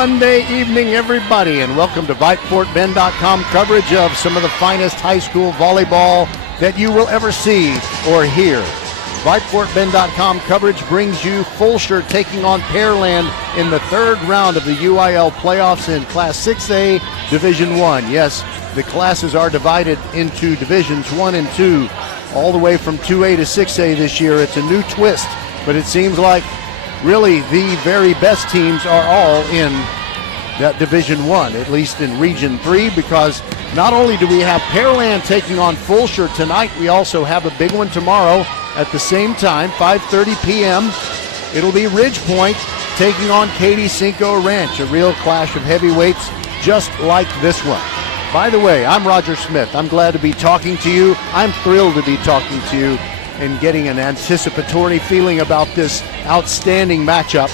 Monday evening, everybody, and welcome to VypeFortBend.com coverage of some of the finest high school volleyball that you will ever see or hear. VypeFortBend.com coverage brings you Fulshear taking on Pearland in the third round of the UIL playoffs in Class 6A Division 1. Yes, the classes are divided into Divisions 1 and 2, all the way from 2A to 6A this year. It's a new twist, but it seems like really the very best teams are all in that Division 1, at least in Region 3, because not only do we have Pearland taking on Fulshear tonight, we also have a big one tomorrow at the same time, 5:30 p.m. It'll be Ridgepoint taking on Katy Cinco Ranch, a real clash of heavyweights just like this one. By the way, I'm Roger Smith. I'm glad to be talking to you. I'm thrilled to be talking to you and getting an anticipatory feeling about this outstanding matchup.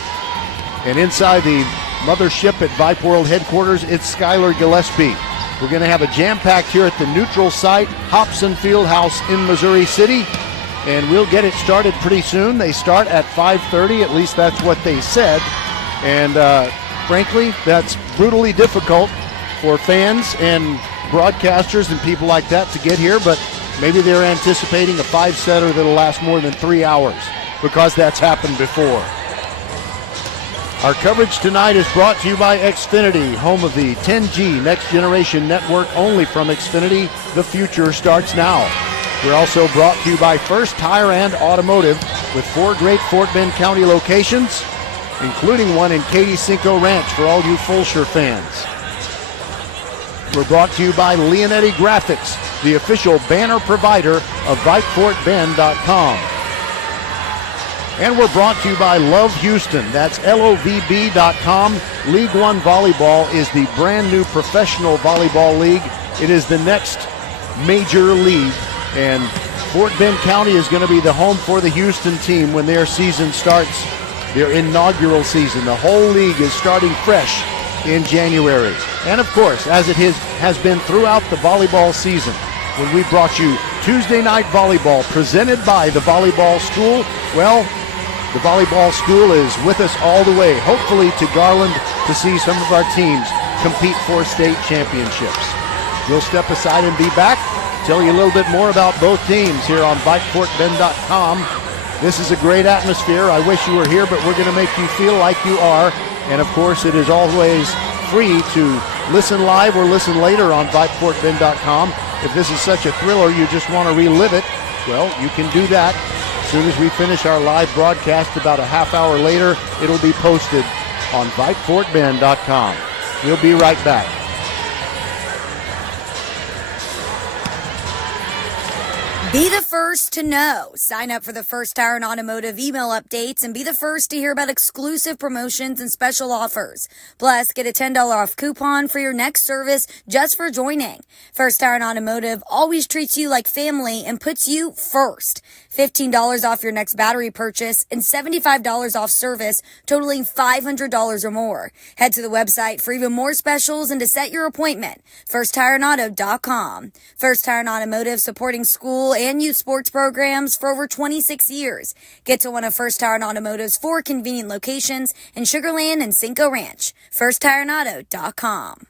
And inside the mothership at Vype World headquarters, it's Skylar Gillespie. We're going to have a jam-packed here at the neutral site, Hobson Fieldhouse in Missouri City, and we'll get it started pretty soon. They start at 5:30, at least that's what they said. And frankly, that's brutally difficult for fans and broadcasters and people like that to get here, but maybe they're anticipating a 5-setter that'll last more than 3 hours, because that's happened before. Our coverage tonight is brought to you by Xfinity, home of the 10G Next Generation Network, only from Xfinity. The future starts now. We're also brought to you by First Tire and Automotive, with 4 great Fort Bend County locations, including one in Katy Cinco Ranch for all you Fulshear fans. We're brought to you by Leonetti Graphics, the official banner provider of VypeFortBend.com. And we're brought to you by Love Houston. That's LOVB.com. League One Volleyball is the brand new professional volleyball league. It is the next major league, and Fort Bend County is going to be the home for the Houston team when their season starts, their inaugural season. The whole league is starting fresh in January. And of course, as it has been throughout the volleyball season, when we brought you Tuesday Night Volleyball presented by the Volleyball School, well, the Volleyball School is with us all the way, hopefully to Garland, to see some of our teams compete for state championships. We'll step aside and be back, tell you a little bit more about both teams here on VypeFortBend.com. This is a great atmosphere. I wish you were here, but we're going to make you feel like you are. And of course, it is always free to listen live or listen later on VypeFortBend.com. If this is such a thriller, you just want to relive it, well, you can do that. As soon as we finish our live broadcast, about a half hour later, it'll be posted on VypeFortBend.com. We'll be right back. Be the first to know. Sign up for the First Tire and Automotive email updates and be the first to hear about exclusive promotions and special offers. Plus, get a $10 off coupon for your next service just for joining. First Tire and Automotive always treats you like family and puts you first. $15 off your next battery purchase and $75 off service totaling $500 or more. Head to the website for even more specials and to set your appointment. FirstTireandAuto.com. First Tire and Automotive, supporting school and youth sports programs for over 26 years. Get to one of First Tire and Automotive's 4 convenient locations in Sugar Land and Cinco Ranch. FirstTireandAuto.com.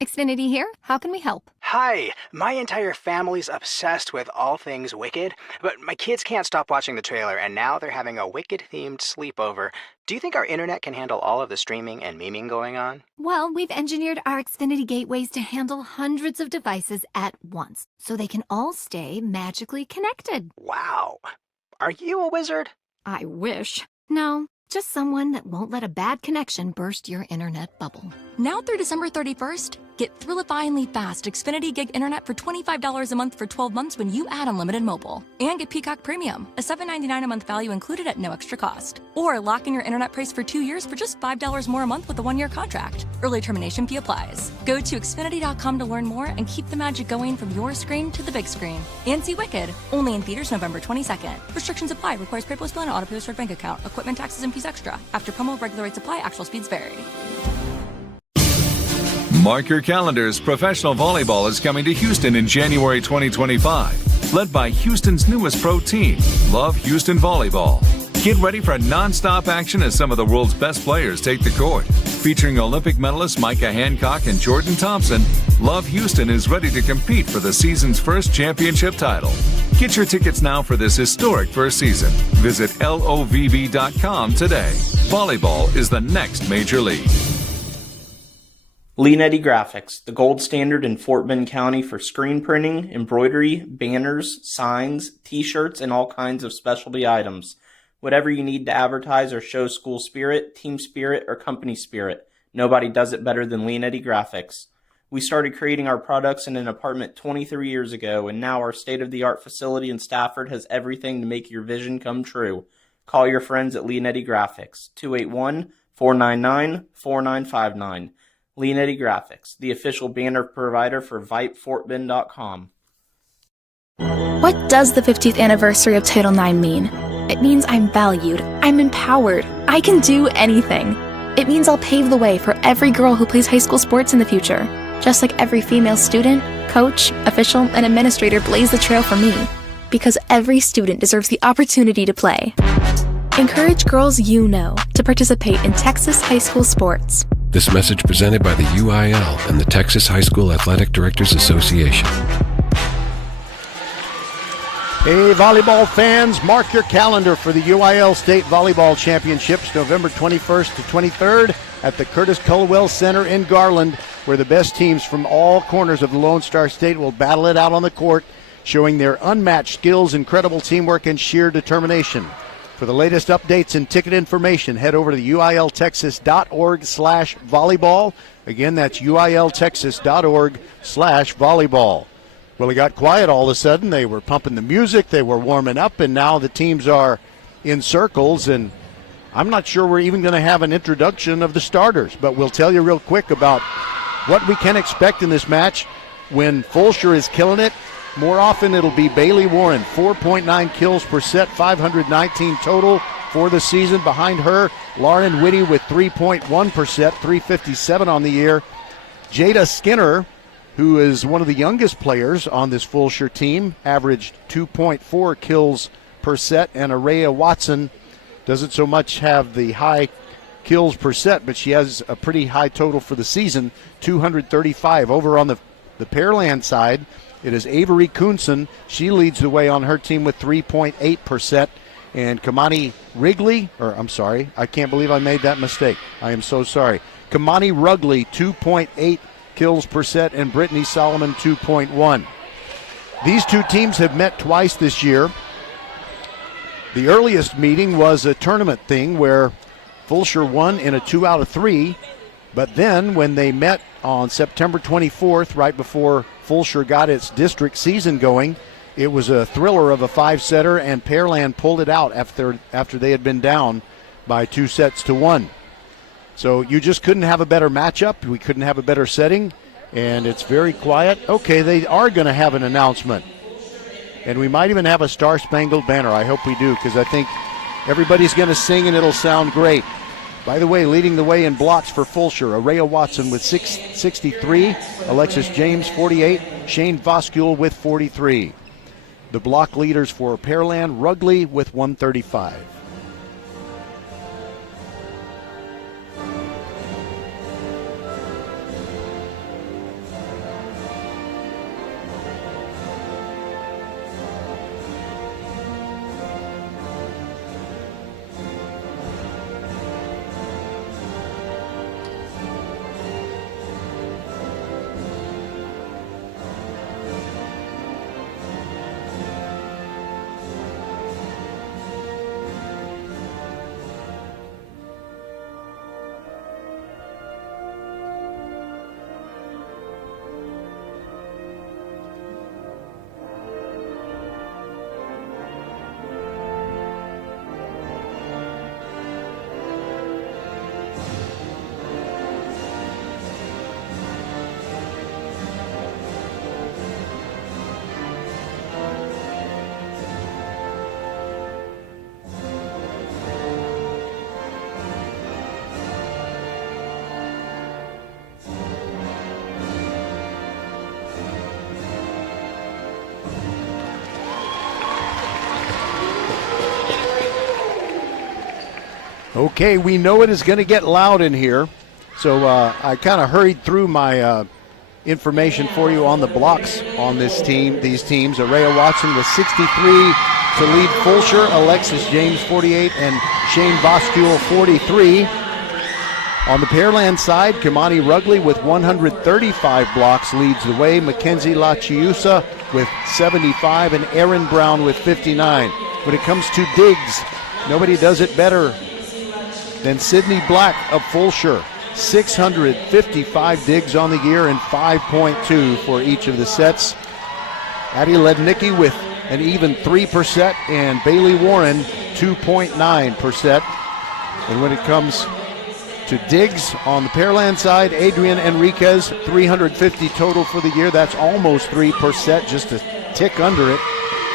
Xfinity here. How can we help? Hi, my entire family's obsessed with all things Wicked, but my kids can't stop watching the trailer, and now they're having a Wicked-themed sleepover. Do you think our internet can handle all of the streaming and memeing going on? Well, we've engineered our Xfinity gateways to handle hundreds of devices at once, so they can all stay magically connected. Wow. Are you a wizard? I wish. No, just someone that won't let a bad connection burst your internet bubble. Now through December 31st, get Thrillifyingly fast Xfinity Gig Internet for $25 a month for 12 months when you add unlimited mobile. And get Peacock Premium, a $7.99 a month value included at no extra cost. Or lock in your internet price for 2 years for just $5 more a month with a 1-year contract. Early termination fee applies. Go to Xfinity.com to learn more and keep the magic going from your screen to the big screen. And see Wicked, only in theaters November 22nd. Restrictions apply. Requires PayPal plan and auto-pay with bank account. Equipment, taxes, and fees extra. After promo, regular rates apply. Actual speeds vary. Mark your calendars. Professional volleyball is coming to Houston in January 2025. Led by Houston's newest pro team, Love Houston Volleyball. Get ready for non-stop action as some of the world's best players take the court. Featuring Olympic medalists Micah Hancock and Jordan Thompson, Love Houston is ready to compete for the season's first championship title. Get your tickets now for this historic first season. Visit LOVB.com today. Volleyball is the next major league. Leanetti Graphics, the gold standard in Fort Bend County for screen printing, embroidery, banners, signs, t-shirts, and all kinds of specialty items. Whatever you need to advertise or show school spirit, team spirit, or company spirit, nobody does it better than Leanetti Graphics. We started creating our products in an apartment 23 years ago, and now our state-of-the-art facility in Stafford has everything to make your vision come true. Call your friends at Leanetti Graphics, 281-499-4959. Leanetti Graphics, the official banner provider for VypeFortBend.com. What does the 50th anniversary of Title IX mean? It means I'm valued, I'm empowered, I can do anything. It means I'll pave the way for every girl who plays high school sports in the future, just like every female student, coach, official, and administrator blaze the trail for me, because every student deserves the opportunity to play. Encourage girls you know to participate in Texas high school sports. This message presented by the UIL and the Texas High School Athletic Directors Association. Hey, volleyball fans, mark your calendar for the UIL State Volleyball Championships, November 21st to 23rd at the Curtis Culwell Center in Garland, where the best teams from all corners of the Lone Star State will battle it out on the court, showing their unmatched skills, incredible teamwork, and sheer determination. For the latest updates and ticket information, head over to uiltexas.org/volleyball. Again, that's uiltexas.org/volleyball. Well, it got quiet all of a sudden. They were pumping the music, they were warming up, and now the teams are in circles, and I'm not sure we're even going to have an introduction of the starters, but we'll tell you real quick about what we can expect in this match when Fulshear is killing it. More often it'll be Bailey Warren, 4.9 kills per set, 519 total for the season. Behind her, Lauren Whitty with 3.1 per set, 357 on the year. Jada Skinner, who is one of the youngest players on this Fulshear team, averaged 2.4 kills per set, and Araya Watson doesn't so much have the high kills per set, but she has a pretty high total for the season, 235. Over on the Pearland side, it is Avery Coonson. She leads the way on her team with 3.8 per set, and Kamani Wrigley, I can't believe I made that mistake. I am so sorry. Kamani Rugley, 2.8 kills per set, and Brittany Solomon 2.1. These two teams have met twice this year. The earliest meeting was a tournament thing where Fulshear won in a 2 out of 3, but then when they met on September 24th, right before Fulshear got its district season going, it was a thriller of a 5-setter, and Pearland pulled it out after they had been down by 2-1. So you just couldn't have a better matchup. We couldn't have a better setting, and it's very quiet. Okay, they are going to have an announcement, and we might even have a Star-Spangled Banner. I hope we do, because I think everybody's going to sing, and it'll sound great. By the way, leading the way in blocks for Fulshear, Araya Watson with 63, Alexis James 48, Shane Voskule with 43. The block leaders for Pearland, Rugley with 135. Okay, we know it is going to get loud in here, so I kind of hurried through my information for you on the blocks on these teams. Araya Watson with 63 to lead Fulshear, Alexis James 48, and Shane Voskule 43. On the Pearland side, Kimani Rugley with 135 blocks leads the way. Mackenzie Lachiusa with 75 and Aaron Brown with 59. When it comes to digs, nobody does it better than Sydney Black of Fulshear. 655 digs on the year and 5.2 for each of the sets. Addie Lednicki with an even 3% and Bailey Warren 2.9%. And when it comes to digs on the Pearland side, Adrian Enriquez 350 total for the year. That's almost 3%, just a tick under it.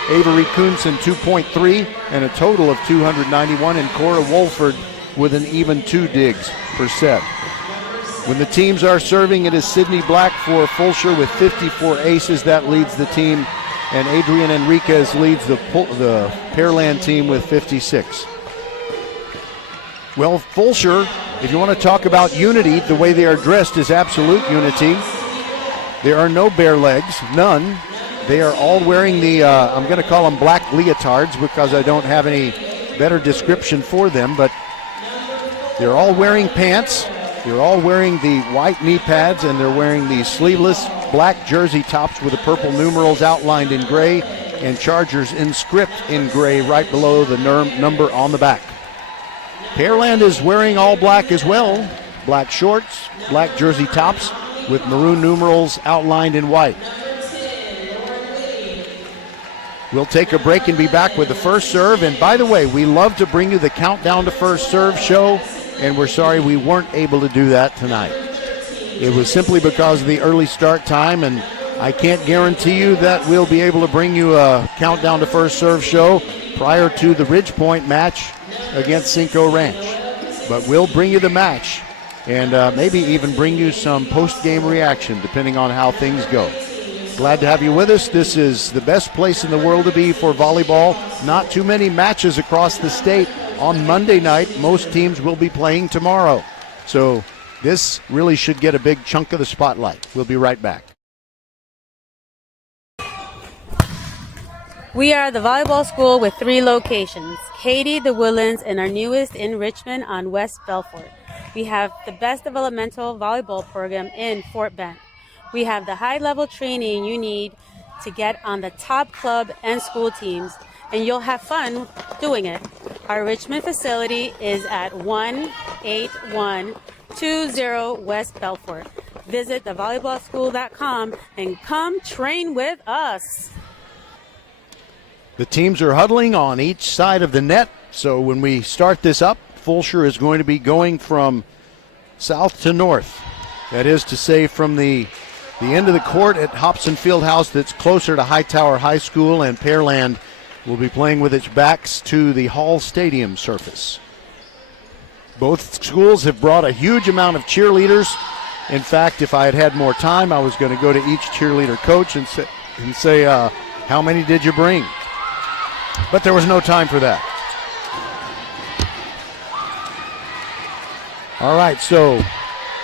Avery Kuhnson 2.3 and a total of 291, and Cora Wolford with an even 2 digs per set. When the teams are serving, it is Sydney Black for Fulshear with 54 aces. That leads the team, and Adrian Enriquez leads the Pearland team with 56. Well, Fulshear, if you want to talk about unity, the way they are dressed is absolute unity. There are no bare legs, none. They are all wearing the, I'm going to call them black leotards because I don't have any better description for them, but they're all wearing pants, they're all wearing the white knee pads, and they're wearing the sleeveless black jersey tops with the purple numerals outlined in gray and Chargers in script in gray right below the number on the back. Pearland is wearing all black as well, black shorts, black jersey tops with maroon numerals outlined in white. We'll take a break and be back with the first serve. And by the way, we love to bring you the Countdown to First Serve show, and we're sorry we weren't able to do that tonight. It was simply because of the early start time, and I can't guarantee you that we'll be able to bring you a Countdown to First Serve show prior to the Ridge Point match against Cinco Ranch. But we'll bring you the match and maybe even bring you some post-game reaction depending on how things go. Glad to have you with us. This is the best place in the world to be for volleyball. Not too many matches across the state on Monday night. Most teams will be playing tomorrow. So this really should get a big chunk of the spotlight. We'll be right back. We are the volleyball school with 3 locations: Katy, the Woodlands, and our newest in Richmond on West Belfort. We have the best developmental volleyball program in Fort Bend. We have the high-level training you need to get on the top club and school teams, and you'll have fun doing it. Our Richmond facility is at 18120 West Belfort. Visit thevolleyballschool.com and come train with us. The teams are huddling on each side of the net, so when we start this up, Fulshear is going to be going from south to north. That is to say, from the end of the court at Hobson Fieldhouse that's closer to Hightower High School, and Pearland will be playing with its backs to the Hall Stadium surface. Both schools have brought a huge amount of cheerleaders. In fact, if I had had more time, I was going to go to each cheerleader coach and say how many did you bring? But there was no time for that. All right, so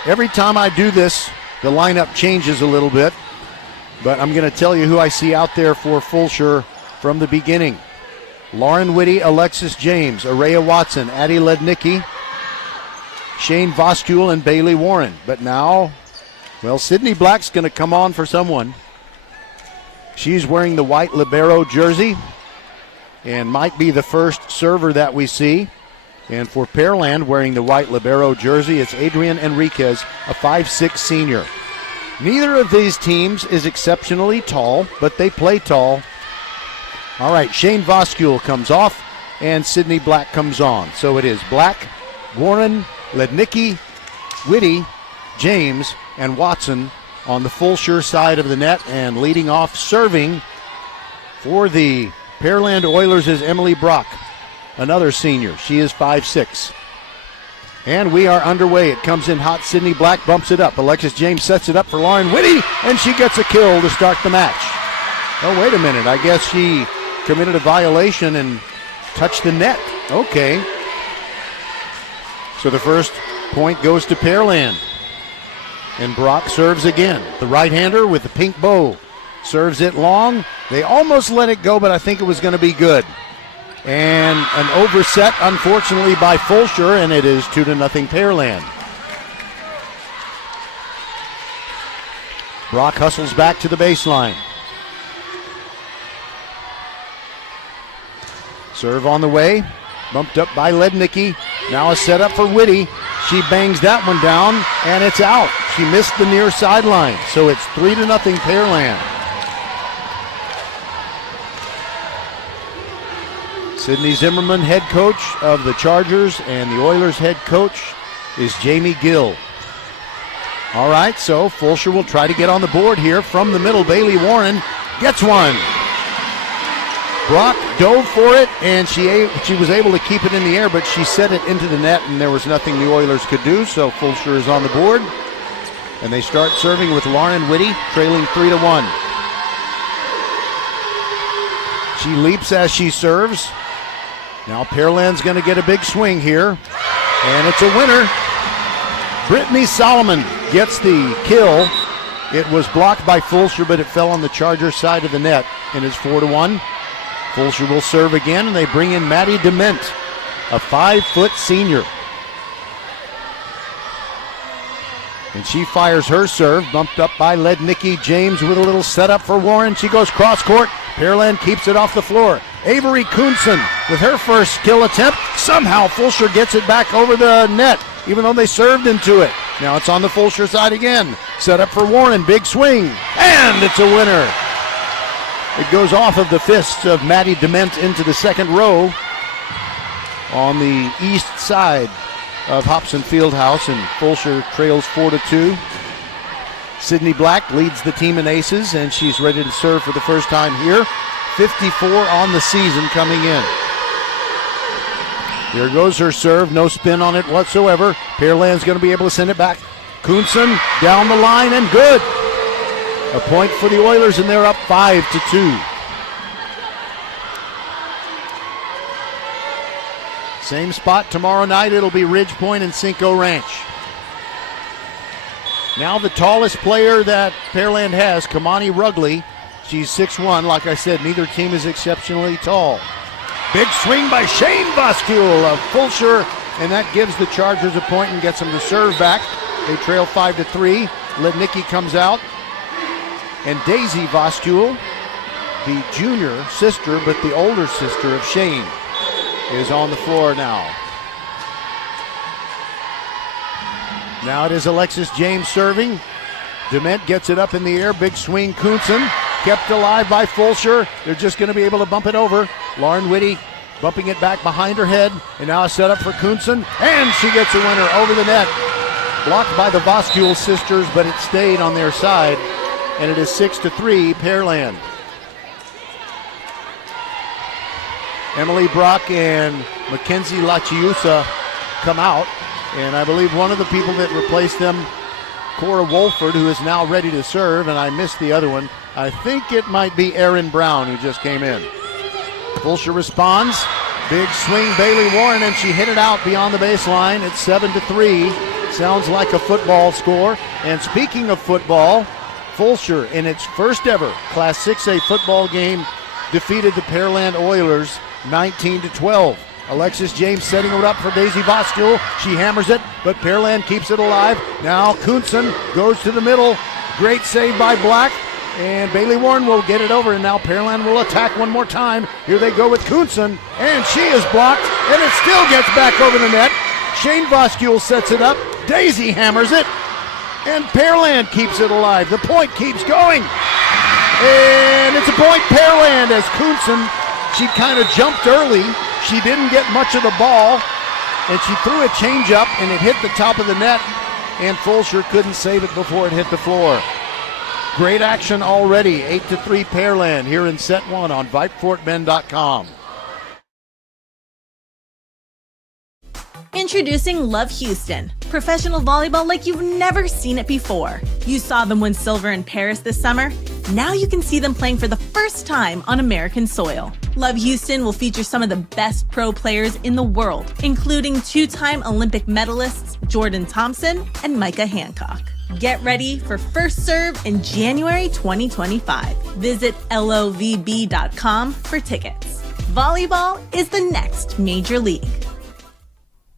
every time I do this, the lineup changes a little bit, but I'm going to tell you who I see out there for Fulshear from the beginning. Lauren Whitty, Alexis James, Araya Watson, Addie Lednicki, Shane Voskule, and Bailey Warren. But now, well, Sydney Black's going to come on for someone. She's wearing the white libero jersey and might be the first server that we see. And for Pearland, wearing the white libero jersey, it's Adrian Enriquez, a 5'6" senior. Neither of these teams is exceptionally tall, but they play tall. All right, Shane Voskule comes off, and Sydney Black comes on. So it is Black, Warren, Lednicki, Whitty, James, and Watson on the Fulshear side of the net, and leading off serving for the Pearland Oilers is Emily Brock, another senior. She is 5'6". And we are underway. It comes in hot. Sydney Black bumps it up. Alexis James sets it up for Lauren Whitty, and she gets a kill to start the match. Oh, wait a minute. I guess she committed a violation and touched the net. Okay. So the first point goes to Pearland. And Brock serves again. The right-hander with the pink bow serves it long. They almost let it go, but I think it was going to be good. And an overset, unfortunately, by Fulshear, and it is 2-0 Pearland. Brock hustles back to the baseline. Serve on the way. Bumped up by Lednicki. Now a setup for Whitty. She bangs that one down, and it's out. She missed the near sideline, so it's 3-0 Pearland. Sydney Zimmerman, head coach of the Chargers, and the Oilers head coach is Jamie Gill. All right, so Fulshear will try to get on the board here from the middle. Bailey Warren gets one. Brock dove for it, and she was able to keep it in the air, but she set it into the net, and there was nothing the Oilers could do, so Fulshear is on the board. And they start serving with Lauren Whitty, trailing 3-1. She leaps as she serves. Now Pearland's going to get a big swing here, and it's a winner. Brittany Solomon gets the kill. It was blocked by Fulshear, but it fell on the Chargers side of the net, and it's 4-1. Fulshear will serve again, and they bring in Maddie Dement, a 5-foot senior. And she fires her serve, bumped up by Lednicki. James with a little setup for Warren. She goes cross court. Pearland keeps it off the floor. Avery Kuhnson with her first kill attempt. Somehow Fulshear gets it back over the net, even though they served into it. Now it's on the Fulshear side again. Set up for Warren, big swing, and it's a winner. It goes off of the fists of Maddie Dement into the second row on the east side of Hobson Fieldhouse, and Fulshear trails 4-2. Sydney Black leads the team in aces, and she's ready to serve for the first time here. 54 on the season coming in. Here goes her serve, no spin on it whatsoever. Pearland's going to be able to send it back. Kuhnson down the line and good. A point for the Oilers, and they're up 5-2. Same spot tomorrow night. It'll be Ridge Point and Cinco Ranch. Now the tallest player that Pearland has, Kamani Rugley. She's 6'1". Like I said, neither team is exceptionally tall. Big swing by Shane Voskule of Fulshear, and that gives the Chargers a point and gets them to serve back. They trail 5-3. Lednicki comes out. And Daisy Voskule, the junior sister, but the older sister of Shane, is on the floor now. Now it is Alexis James serving. Dement gets it up in the air. Big swing. Kuhnson kept alive by Fulshear. They're just going to be able to bump it over. Lauren Whitty bumping it back behind her head. And now a setup for Kuhnson. And she gets a winner over the net. Blocked by the Voskule sisters, but it stayed on their side. And it is 6-3 Pearland. Emily Brock and Mackenzie Lachiusa come out. And I believe one of the people that replaced them, Cora Wolford, who is now ready to serve, and I missed the other one. I think it might be Erin Brown, who just came in. Fulshear responds. Big swing, Bailey Warren, and she hit it out beyond the baseline. It's 7-3. Sounds like a football score. And speaking of football, Fulshear, in its first ever Class 6A football game, defeated the Pearland Oilers 19-12. Alexis James setting it up for Daisy Voskule. She hammers it, but Pearland keeps it alive. Now Kuhnson goes to the middle. Great save by Black. And Bailey Warren will get it over, and now Pearland will attack one more time. Here they go with Kuhnson, and she is blocked, and it still gets back over the net. Shane Voskule sets it up. Daisy hammers it, and Pearland keeps it alive. The point keeps going. And it's a point Pearland as Kuhnson, she kind of jumped early. She didn't get much of the ball, and she threw a changeup, and it hit the top of the net, and Fulshear couldn't save it before it hit the floor. Great action already, 8-3 Pearland here in set one on VypeFortBend.com. Introducing Love Houston, professional volleyball like you've never seen it before. You saw them win silver in Paris this summer. Now you can see them playing for the first time on American soil. Love Houston will feature some of the best pro players in the world, including two-time Olympic medalists Jordan Thompson and Micah Hancock. Get ready for First Serve in January 2025. Visit lovb.com for tickets. Volleyball is the next major league.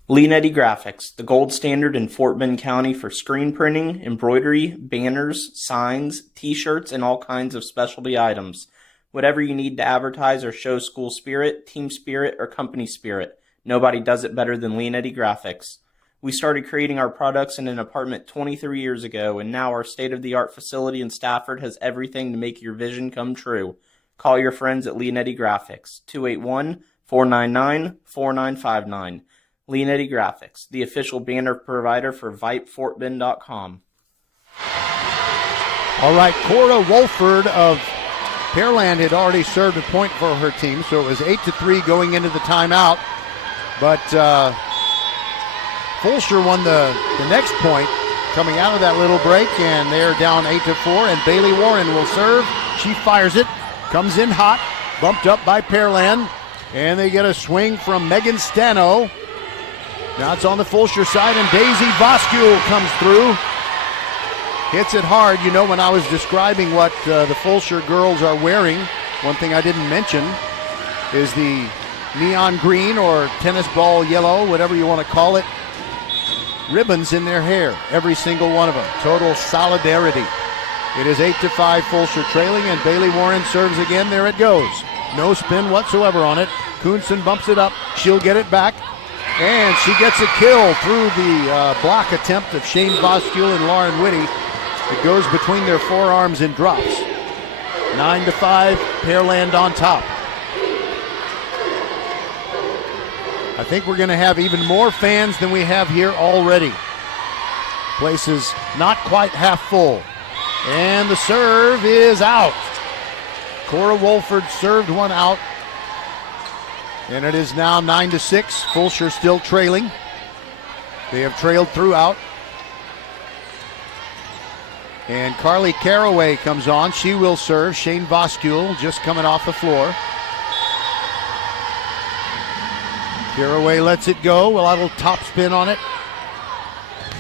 Leanetti Graphics, the gold standard in Fort Bend County for screen printing, embroidery, banners, signs, t-shirts, and all kinds of specialty items. Whatever you need to advertise or show school spirit, team spirit, or company spirit, nobody does it better than Leanetti Graphics. We started creating our products in an apartment 23 years ago, and now our state-of-the-art facility in Stafford has everything to make your vision come true. Call your friends at Leanetti Graphics, 281-499-4959. Leanetti Graphics, the official banner provider for VypeFortBend.com. All right, Cora Wolford of Pearland had already served a point for her team, so it was 8-3 going into the timeout. But Fulshear won the next point coming out of that little break, and they're down 8-4, and Bailey Warren will serve. She fires it, comes in hot, bumped up by Pearland, and they get a swing from Megan Stano. Now it's on the Fulshear side, and Daisy Voskule comes through. Hits it hard. You know, when I was describing what the Fulshear girls are wearing, one thing I didn't mention is the neon green or tennis ball yellow, whatever you want to call it, ribbons in their hair, every single one of them. Total solidarity. It is 8-5, Fulshear trailing, and Bailey Warren serves again. There it goes. No spin whatsoever on it. Kuhnson bumps it up. She'll get it back. And she gets a kill through the block attempt of Shane Voskule and Lauren Whitty. It goes between their forearms and drops. 9-5, Pearland on top. I think we're going to have even more fans than we have here already. Place is not quite half full. And the serve is out. Cora Wolford served one out. And it is now 9-6. Fulshear still trailing. They have trailed throughout. And Carly Caraway comes on. She will serve. Shane Voskule just coming off the floor. Caraway lets it go. A little top spin on it.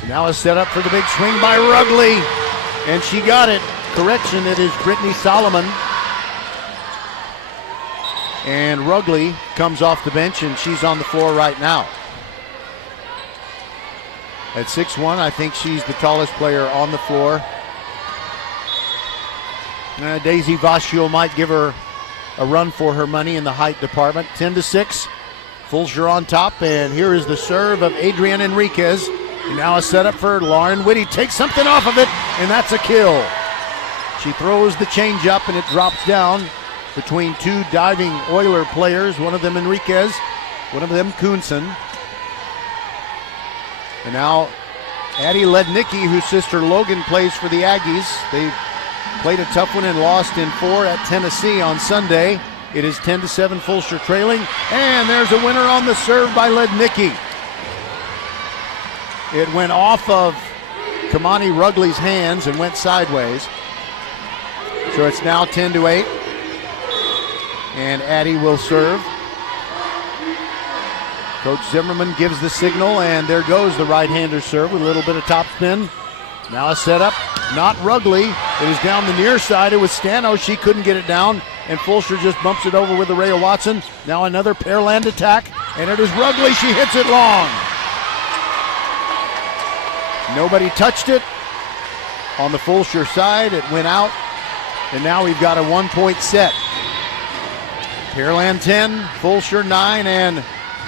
Now a set up for the big swing by Rugley. And she got it. Correction, it is Brittany Solomon. And Rugley comes off the bench, and she's on the floor right now. At 6'1", I think she's the tallest player on the floor. Daisy Voskule might give her a run for her money in the height department. 10-6, Fulshear on top, and here is the serve of Adrienne Enriquez. And now a setup for Lauren Whitty. Takes something off of it, and that's a kill. She throws the change up, and it drops down between two diving Oiler players, one of them Enriquez, one of them Kuhnson. And now Addie Lednicki, whose sister Logan plays for the Aggies. They played a tough one and lost in 4 at Tennessee on Sunday. It is 10-7, Fulshear trailing, and there's a winner on the serve by Lednicki. It went off of Kamani Rugley's hands and went sideways. So it's now 10-8. And Addie will serve. Coach Zimmerman gives the signal, and there goes the right-hander serve with a little bit of top spin. Now a setup, not Rugley. It is down the near side. It was Stano. She couldn't get it down, and Fulshear just bumps it over with Araya Watson. Now another Pearland attack, and it is Rugley. She hits it long. Nobody touched it. On the Fulshear side, it went out, and now we've got a 1-point set. Pearland 10, Fulshear 9, and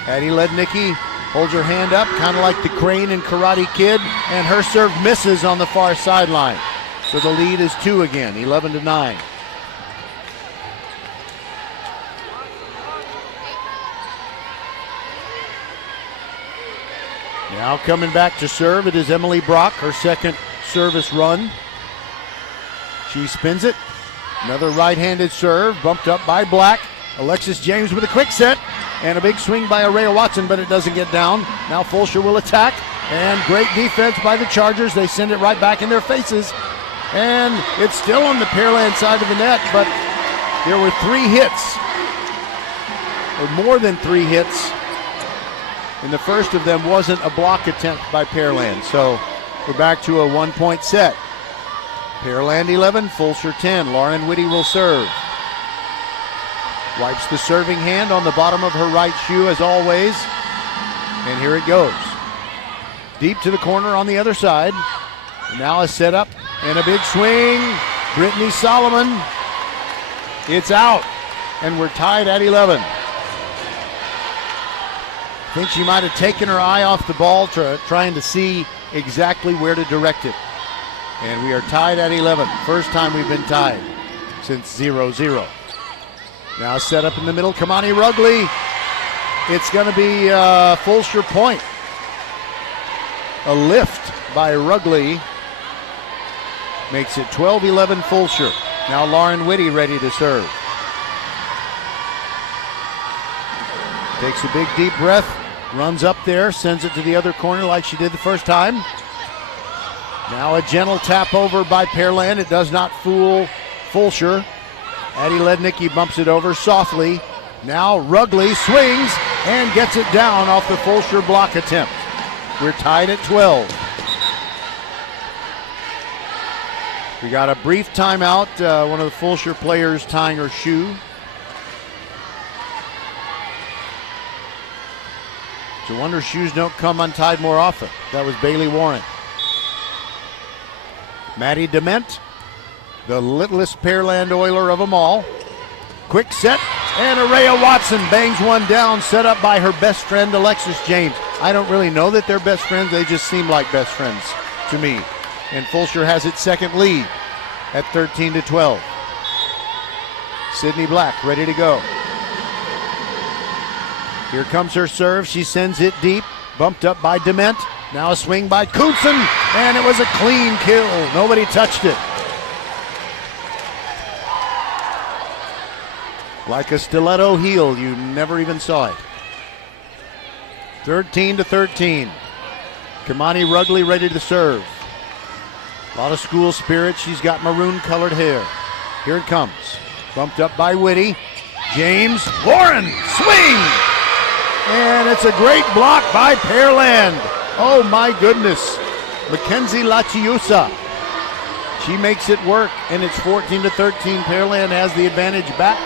Addie Lednicki holds her hand up, kind of like the crane in Karate Kid, and her serve misses on the far sideline. So the lead is 2 again, 11-9. Now coming back to serve, it is Emily Brock, her second service run. She spins it. Another right-handed serve, bumped up by Black. Alexis James with a quick set, and a big swing by Araya Watson, but it doesn't get down. Now Fulshear will attack, and great defense by the Chargers. They send it right back in their faces. And it's still on the Pearland side of the net, but there were 3 hits, or more than 3 hits, and the first of them wasn't a block attempt by Pearland. So we're back to a 1-point set. Pearland 11, Fulshear 10. Lauren Whitty will serve. Wipes the serving hand on the bottom of her right shoe as always. And here it goes. Deep to the corner on the other side. Now a setup and a big swing. Brittany Solomon. It's out. And we're tied at 11. I think she might have taken her eye off the ball, trying to see exactly where to direct it. And we are tied at 11. First time we've been tied since 0-0. Now set up in the middle, Kamani Rugley. It's going to be a Fulshear point. A lift by Rugley makes it 12-11 Fulshear. Now Lauren Whitty ready to serve. Takes a big deep breath, runs up there, sends it to the other corner like she did the first time. Now a gentle tap over by Pearland. It does not fool Fulshear. Addie Lednicki bumps it over softly. Now Rugley swings and gets it down off the Fulshear block attempt. We're tied at 12. We got a brief timeout. One of the Fulshear players tying her shoe. It's a wonder shoes don't come untied more often. That was Bailey Warren. Maddie Dement, the littlest Pearland Oiler of them all. Quick set, and Araya Watson bangs one down, set up by her best friend, Alexis James. I don't really know that they're best friends. They just seem like best friends to me. And Fulshear has its second lead at 13-12. Sydney Black ready to go. Here comes her serve. She sends it deep, bumped up by Dement. Now a swing by Kuntsen, and it was a clean kill. Nobody touched it. Like a stiletto heel, you never even saw it. 13-13. Kamani Rugley ready to serve. A lot of school spirit. She's got maroon-colored hair. Here it comes. Bumped up by Whitty. James Warren, swing! And it's a great block by Pearland. Oh my goodness. Mackenzie Lachiusa. She makes it work, and it's 14-13. Pearland has the advantage back.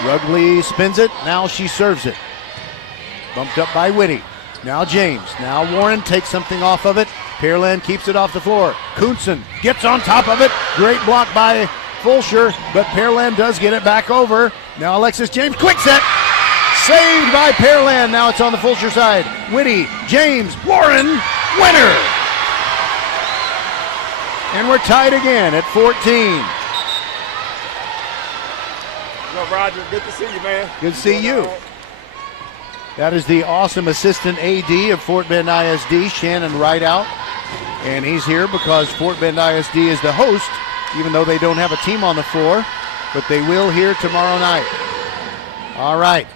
Rugley spins it. Now she serves it. Bumped up by Whitty. Now James. Now Warren takes something off of it. Pearland keeps it off the floor. Kuntsen gets on top of it. Great block by Fulshear, but Pearland does get it back over. Now Alexis James, quick set. Saved by Pearland. Now it's on the Fulshear side. Whitty, James, Warren, winner. And we're tied again at 14. Well, Roger, good to see you, man. Good to see you. That is the awesome assistant AD of Fort Bend ISD, Shannon Rideout. And he's here because Fort Bend ISD is the host, even though they don't have a team on the floor, but they will here tomorrow night. All right.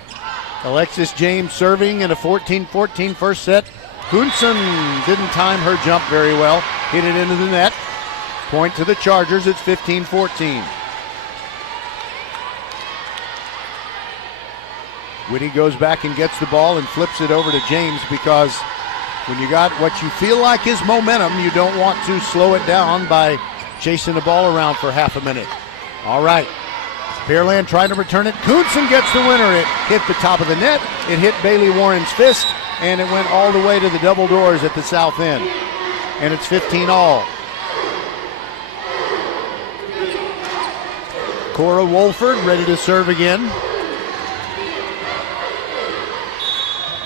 Alexis James serving in a 14-14 first set. Kuntsen didn't time her jump very well. Hit it into the net. Point to the Chargers. It's 15-14. Whitty goes back and gets the ball and flips it over to James, because when you got what you feel like is momentum, you don't want to slow it down by chasing the ball around for half a minute. All right. Pearland trying to return it. Kuntsen gets the winner. It hit the top of the net. It hit Bailey Warren's fist, and it went all the way to the double doors at the south end. And it's 15-all. Cora Wolford ready to serve again.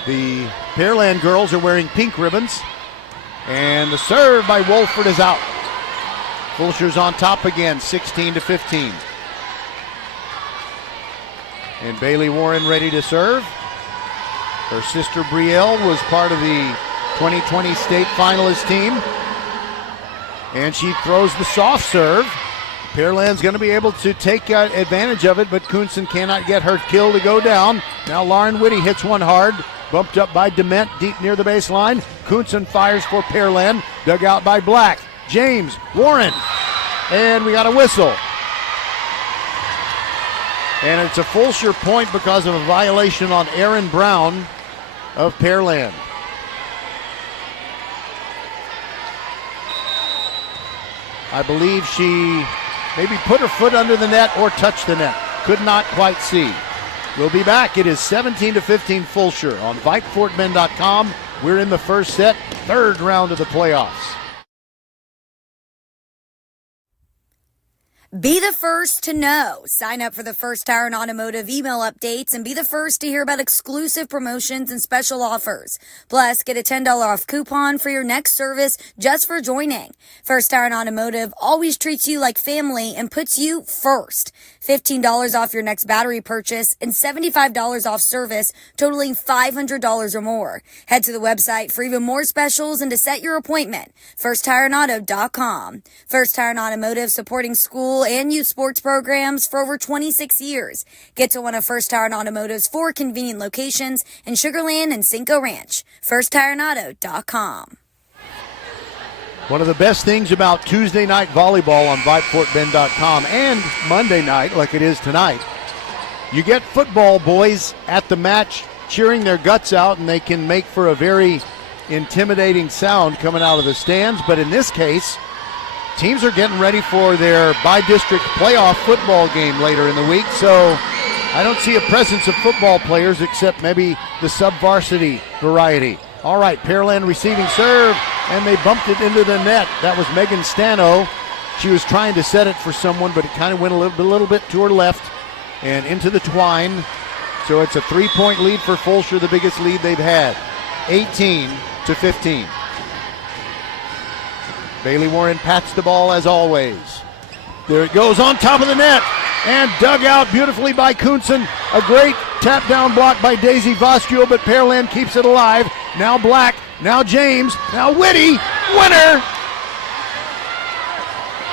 The Pearland girls are wearing pink ribbons. And the serve by Wolford is out. Fulshear's on top again, 16-15. And Bailey Warren ready to serve. Her sister Brielle was part of the 2020 state finalist team. And she throws the soft serve. Pearland's going to be able to take advantage of it, but Kuntsen cannot get her kill to go down. Now Lauren Whitty hits one hard. Bumped up by Dement deep near the baseline. Kuhnsen fires for Pearland. Dug out by Black. James, Warren. And we got a whistle. And it's a Fulshear point because of a violation on Aaron Brown of Pearland. I believe she maybe put her foot under the net or touched the net. Could not quite see. We'll be back. It is 17-15 Fulshear on VypeFortBend.com. We're in the first set, third round of the playoffs. Be the first to know. Sign up for the First Tire and Automotive email updates and be the first to hear about exclusive promotions and special offers. Plus, get a $10 off coupon for your next service just for joining. First Tire and Automotive always treats you like family and puts you first. $15 off your next battery purchase and $75 off service totaling $500 or more. Head to the website for even more specials and to set your appointment. FirstTireandAuto.com. First Tire and Automotive, supporting school and youth sports programs for over 26 years. Get to one of First Tire and Automotive's 4 convenient locations in Sugar Land and Cinco Ranch. FirstTireandAuto.com. One of the best things about Tuesday night volleyball on VypeFortBend.com and Monday night, like it is tonight, you get football boys at the match cheering their guts out, and they can make for a very intimidating sound coming out of the stands. But in this case, teams are getting ready for their by-district playoff football game later in the week, so I don't see a presence of football players except maybe the sub-varsity variety. All right, Pearland receiving serve, and they bumped it into the net. That was Megan Stano. She was trying to set it for someone, but it kind of went a little bit to her left and into the twine. So it's a 3-point lead for Fulshear, the biggest lead they've had, 18-15. Bailey Warren pats the ball as always. There it goes on top of the net and dug out beautifully by Kuhnsen. A great tap down block by Daisy Voskuil, but Pearland keeps it alive. Now Black, now James, now Whitty, winner!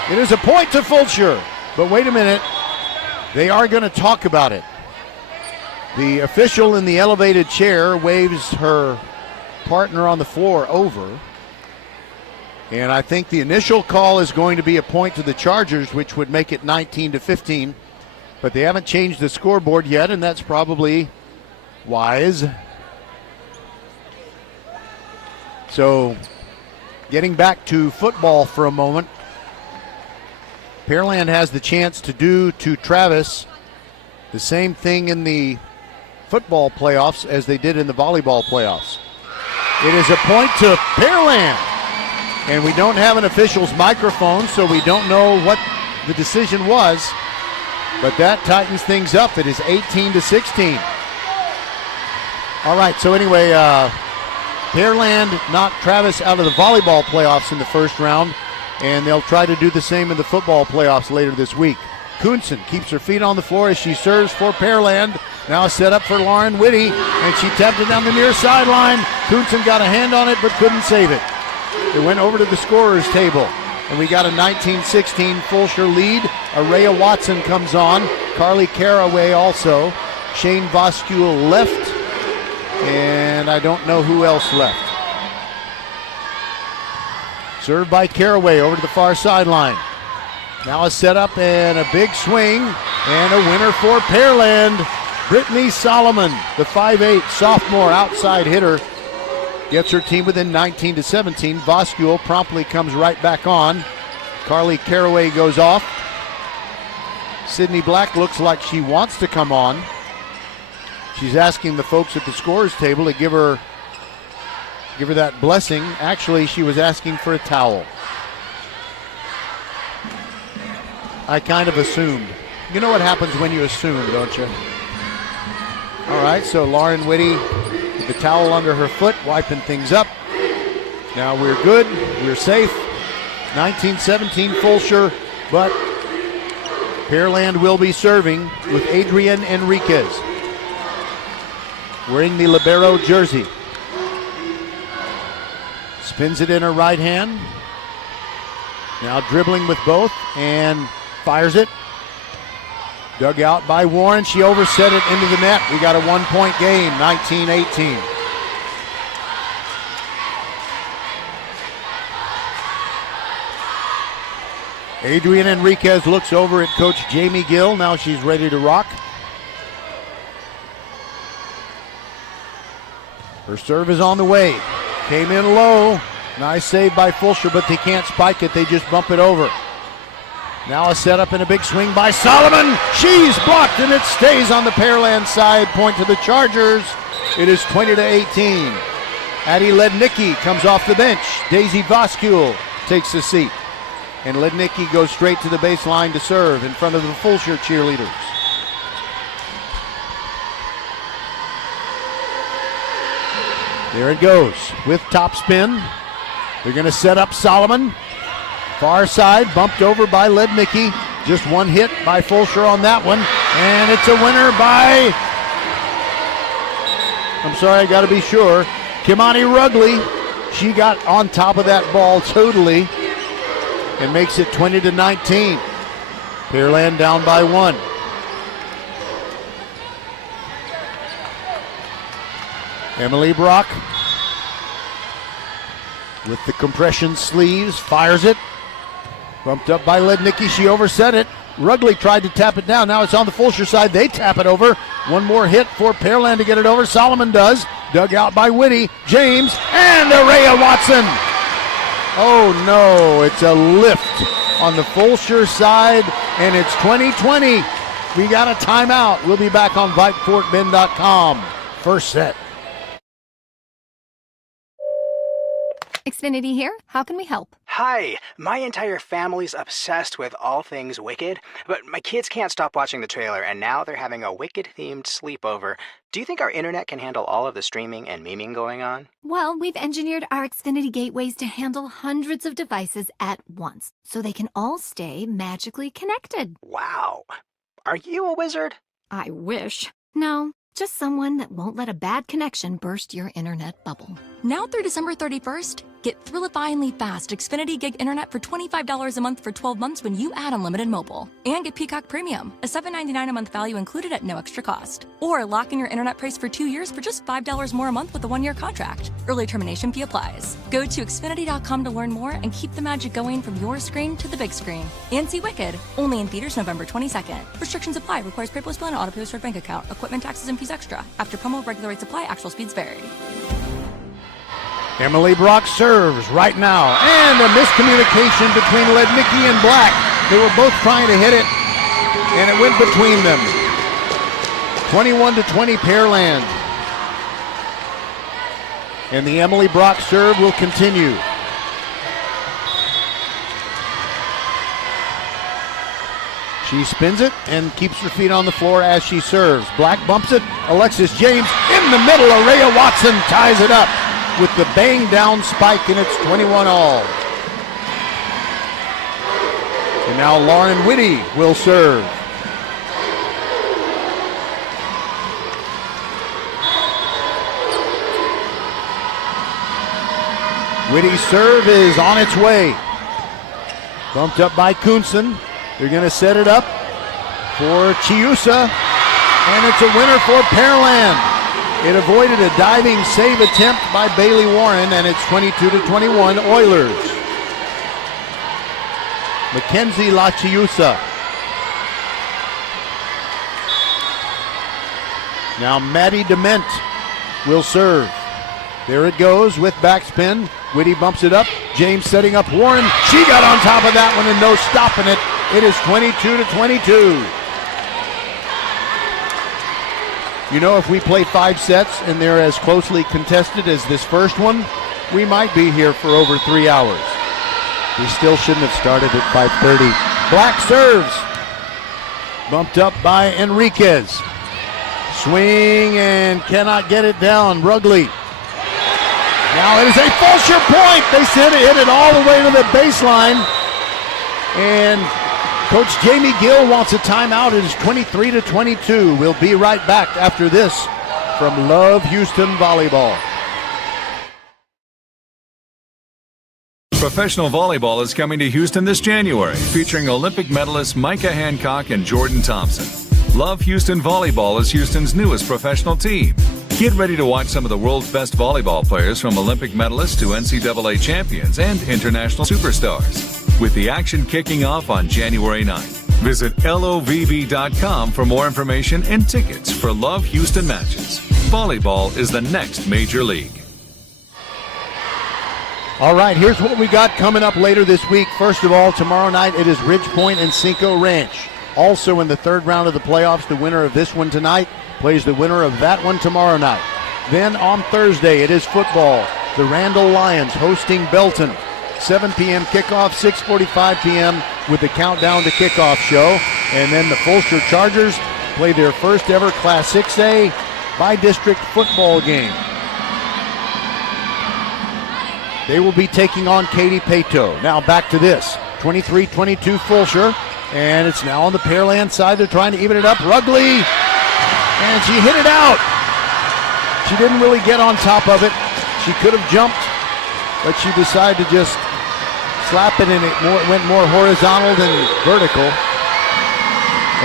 It is a point to Fulshear, but wait a minute. They are going to talk about it. The official in the elevated chair waves her partner on the floor over. And I think the initial call is going to be a point to the Chargers, which would make it 19-15. But they haven't changed the scoreboard yet, and that's probably wise. So, getting back to football for a moment, Pearland has the chance to do to Travis the same thing in the football playoffs as they did in the volleyball playoffs. It is a point to Pearland. And we don't have an official's microphone, so we don't know what the decision was. But that tightens things up. It is 18-16. All right, so anyway, Pearland knocked Travis out of the volleyball playoffs in the first round, and they'll try to do the same in the football playoffs later this week. Kuhnsen keeps her feet on the floor as she serves for Pearland. Now set up for Lauren Whitty, and she tapped it down the near sideline. Kuhnsen got a hand on it but couldn't save it. It went over to the scorer's table, and we got a 19-16 Fulshear lead. Araya Watson comes on. Carly Caraway also. Shane Voskuil left, and I don't know who else left. Served by Caraway over to the far sideline. Now a setup and a big swing, and a winner for Pearland. Brittany Solomon, the 5'8" sophomore outside hitter, gets her team within 19-17. Voskuil promptly comes right back on. Carly Caraway goes off. Sydney Black looks like she wants to come on. She's asking the folks at the scorer's table to give her that blessing. Actually, she was asking for a towel. I kind of assumed. You know what happens when you assume, don't you? All right, so Lauren Whitty, the towel under her foot, wiping things up. Now we're good, we're safe. 19-17 Fulshear, but Pearland will be serving with Adrienne Enriquez wearing the libero jersey. Spins it in her right hand. Now dribbling with both and fires it. Dug out by Warren. She overset it into the net. We got a 1-point game, 19-18. Adrian Enriquez looks over at Coach Jamie Gill. Now she's ready to rock. Her serve is on the way. Came in low. Nice save by Fulshear, but they can't spike it. They just bump it over. Now a setup and a big swing by Solomon. She's blocked, and it stays on the Pearland side. Point to the Chargers. It is 20-18. Addie Lednicki comes off the bench. Daisy Voskule takes the seat. And Lednicki goes straight to the baseline to serve in front of the Fulshear cheerleaders. There it goes with topspin. They're going to set up Solomon. Far side, bumped over by Lednicki. Just one hit by Fulshear on that one. And it's a winner by, I'm sorry, I got to be sure, Kimani Rugley. She got on top of that ball totally and makes it 20-19. Pearland down by 1. Emily Brock with the compression sleeves, fires it. Bumped up by Lednicki, she overset it. Rugley tried to tap it down, now it's on the Fulshear side, they tap it over. One more hit for Pearland to get it over, Solomon does. Dug out by Whitty, James, and Araya Watson. Oh no, it's a lift on the Fulshear side, and it's 20-20. We got a timeout. We'll be back on VypeFortBend.com. First set. Xfinity here. How can we help? Hi, my entire family's obsessed with all things Wicked, but my kids can't stop watching the trailer, and now they're having a Wicked-themed sleepover. Do you think our internet can handle all of the streaming and memeing going on? Well, we've engineered our Xfinity gateways to handle hundreds of devices at once, so they can all stay magically connected. Wow. Are you a wizard? I wish. No, just someone that won't let a bad connection burst your internet bubble. Now through December 31st, get thrillifyingly fast Xfinity Gig Internet for $25 a month for 12 months when you add unlimited mobile. And get Peacock Premium, a $7.99 a month value included at no extra cost. Or lock in your internet price for 2 years for just $5 more a month with a 1-year contract. Early termination fee applies. Go to Xfinity.com to learn more and keep the magic going from your screen to the big screen. And see Wicked, only in theaters November 22nd. Restrictions apply. Requires PayPal Bill and auto pay with bank account. Equipment taxes and fees extra. After promo, regular rates apply. Actual speeds vary. Emily Brock serves right now, and a miscommunication between Lednicki and Black. They were both trying to hit it, and it went between them. 21-20 Pearland. And the Emily Brock serve will continue. She spins it and keeps her feet on the floor as she serves. Black bumps it. Alexis James in the middle. Araya Watson ties it up with the bang down spike, and it's 21-all. And now Lauren Whitty will serve. Whitty's serve is on its way. Bumped up by Kuhnsen. They're going to set it up for Chiusa, and it's a winner for Pearland. It avoided a diving save attempt by Bailey Warren, and it's 22-21 Oilers. Mackenzie LaChiusa. Now Maddie Dement will serve. There it goes with backspin. Whitty bumps it up. James setting up Warren. She got on top of that one and no stopping it. It is 22-22. You know, if we play 5 sets and they're as closely contested as this first one, we might be here for over 3 hours. We still shouldn't have started at 5:30. Black serves. Bumped up by Enriquez. Swing and cannot get it down. Rugley. Now it is a Fulshear point. They said it hit it all the way to the baseline. And Coach Jamie Gill wants a timeout. It is 23-22. We'll be right back after this from Love Houston Volleyball. Professional volleyball is coming to Houston this January, featuring Olympic medalists Micah Hancock and Jordan Thompson. Love Houston Volleyball is Houston's newest professional team. Get ready to watch some of the world's best volleyball players, from Olympic medalists to NCAA champions and international superstars, with the action kicking off on January 9th. Visit LOVB.com for more information and tickets for Love Houston matches. Volleyball is the next major league. All right, here's what we got coming up later this week. First of all, tomorrow night it is Ridgepoint and Cinco Ranch. Also in the third round of the playoffs, the winner of this one tonight plays the winner of that one tomorrow night. Then on Thursday, it is football. The Randall Lions hosting Belton. 7 p.m. kickoff, 6:45 p.m. with the countdown to kickoff show. And then the Fulshear Chargers play their first ever Class 6A by-district football game. They will be taking on Katy Paetow. Now back to this. 23-22 Fulshear. And it's now on the Pearland side. They're trying to even it up. Rugley. And she hit it out. She didn't really get on top of it. She could have jumped, but she decided to just slap it, and it went more horizontal than vertical.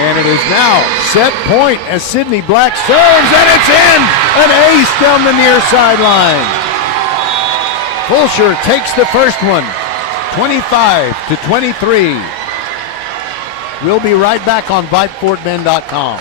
And it is now set point as Sydney Black serves, and it's in! An ace down the near sideline. Fulshear takes the first one, 25-23. We'll be right back on VypeFortBend.com.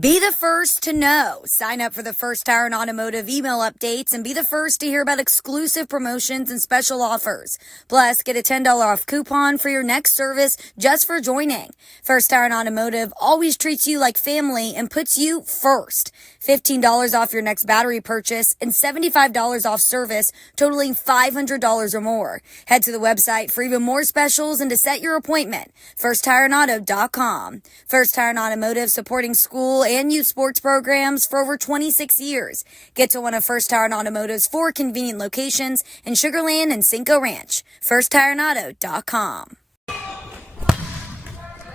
Be the first to know. Sign up for the First Tire and Automotive email updates and be the first to hear about exclusive promotions and special offers. Plus, get a $10 off coupon for your next service just for joining. First Tire and Automotive always treats you like family and puts you first. $15 off your next battery purchase and $75 off service, totaling $500 or more. Head to the website for even more specials and to set your appointment. FirstTireandAuto.com. First Tire and Automotive, supporting school and youth sports programs for over 26 years. Get to one of First Tire and Automotive's 4 convenient locations in Sugar Land and Cinco Ranch. FirstTireandAuto.com.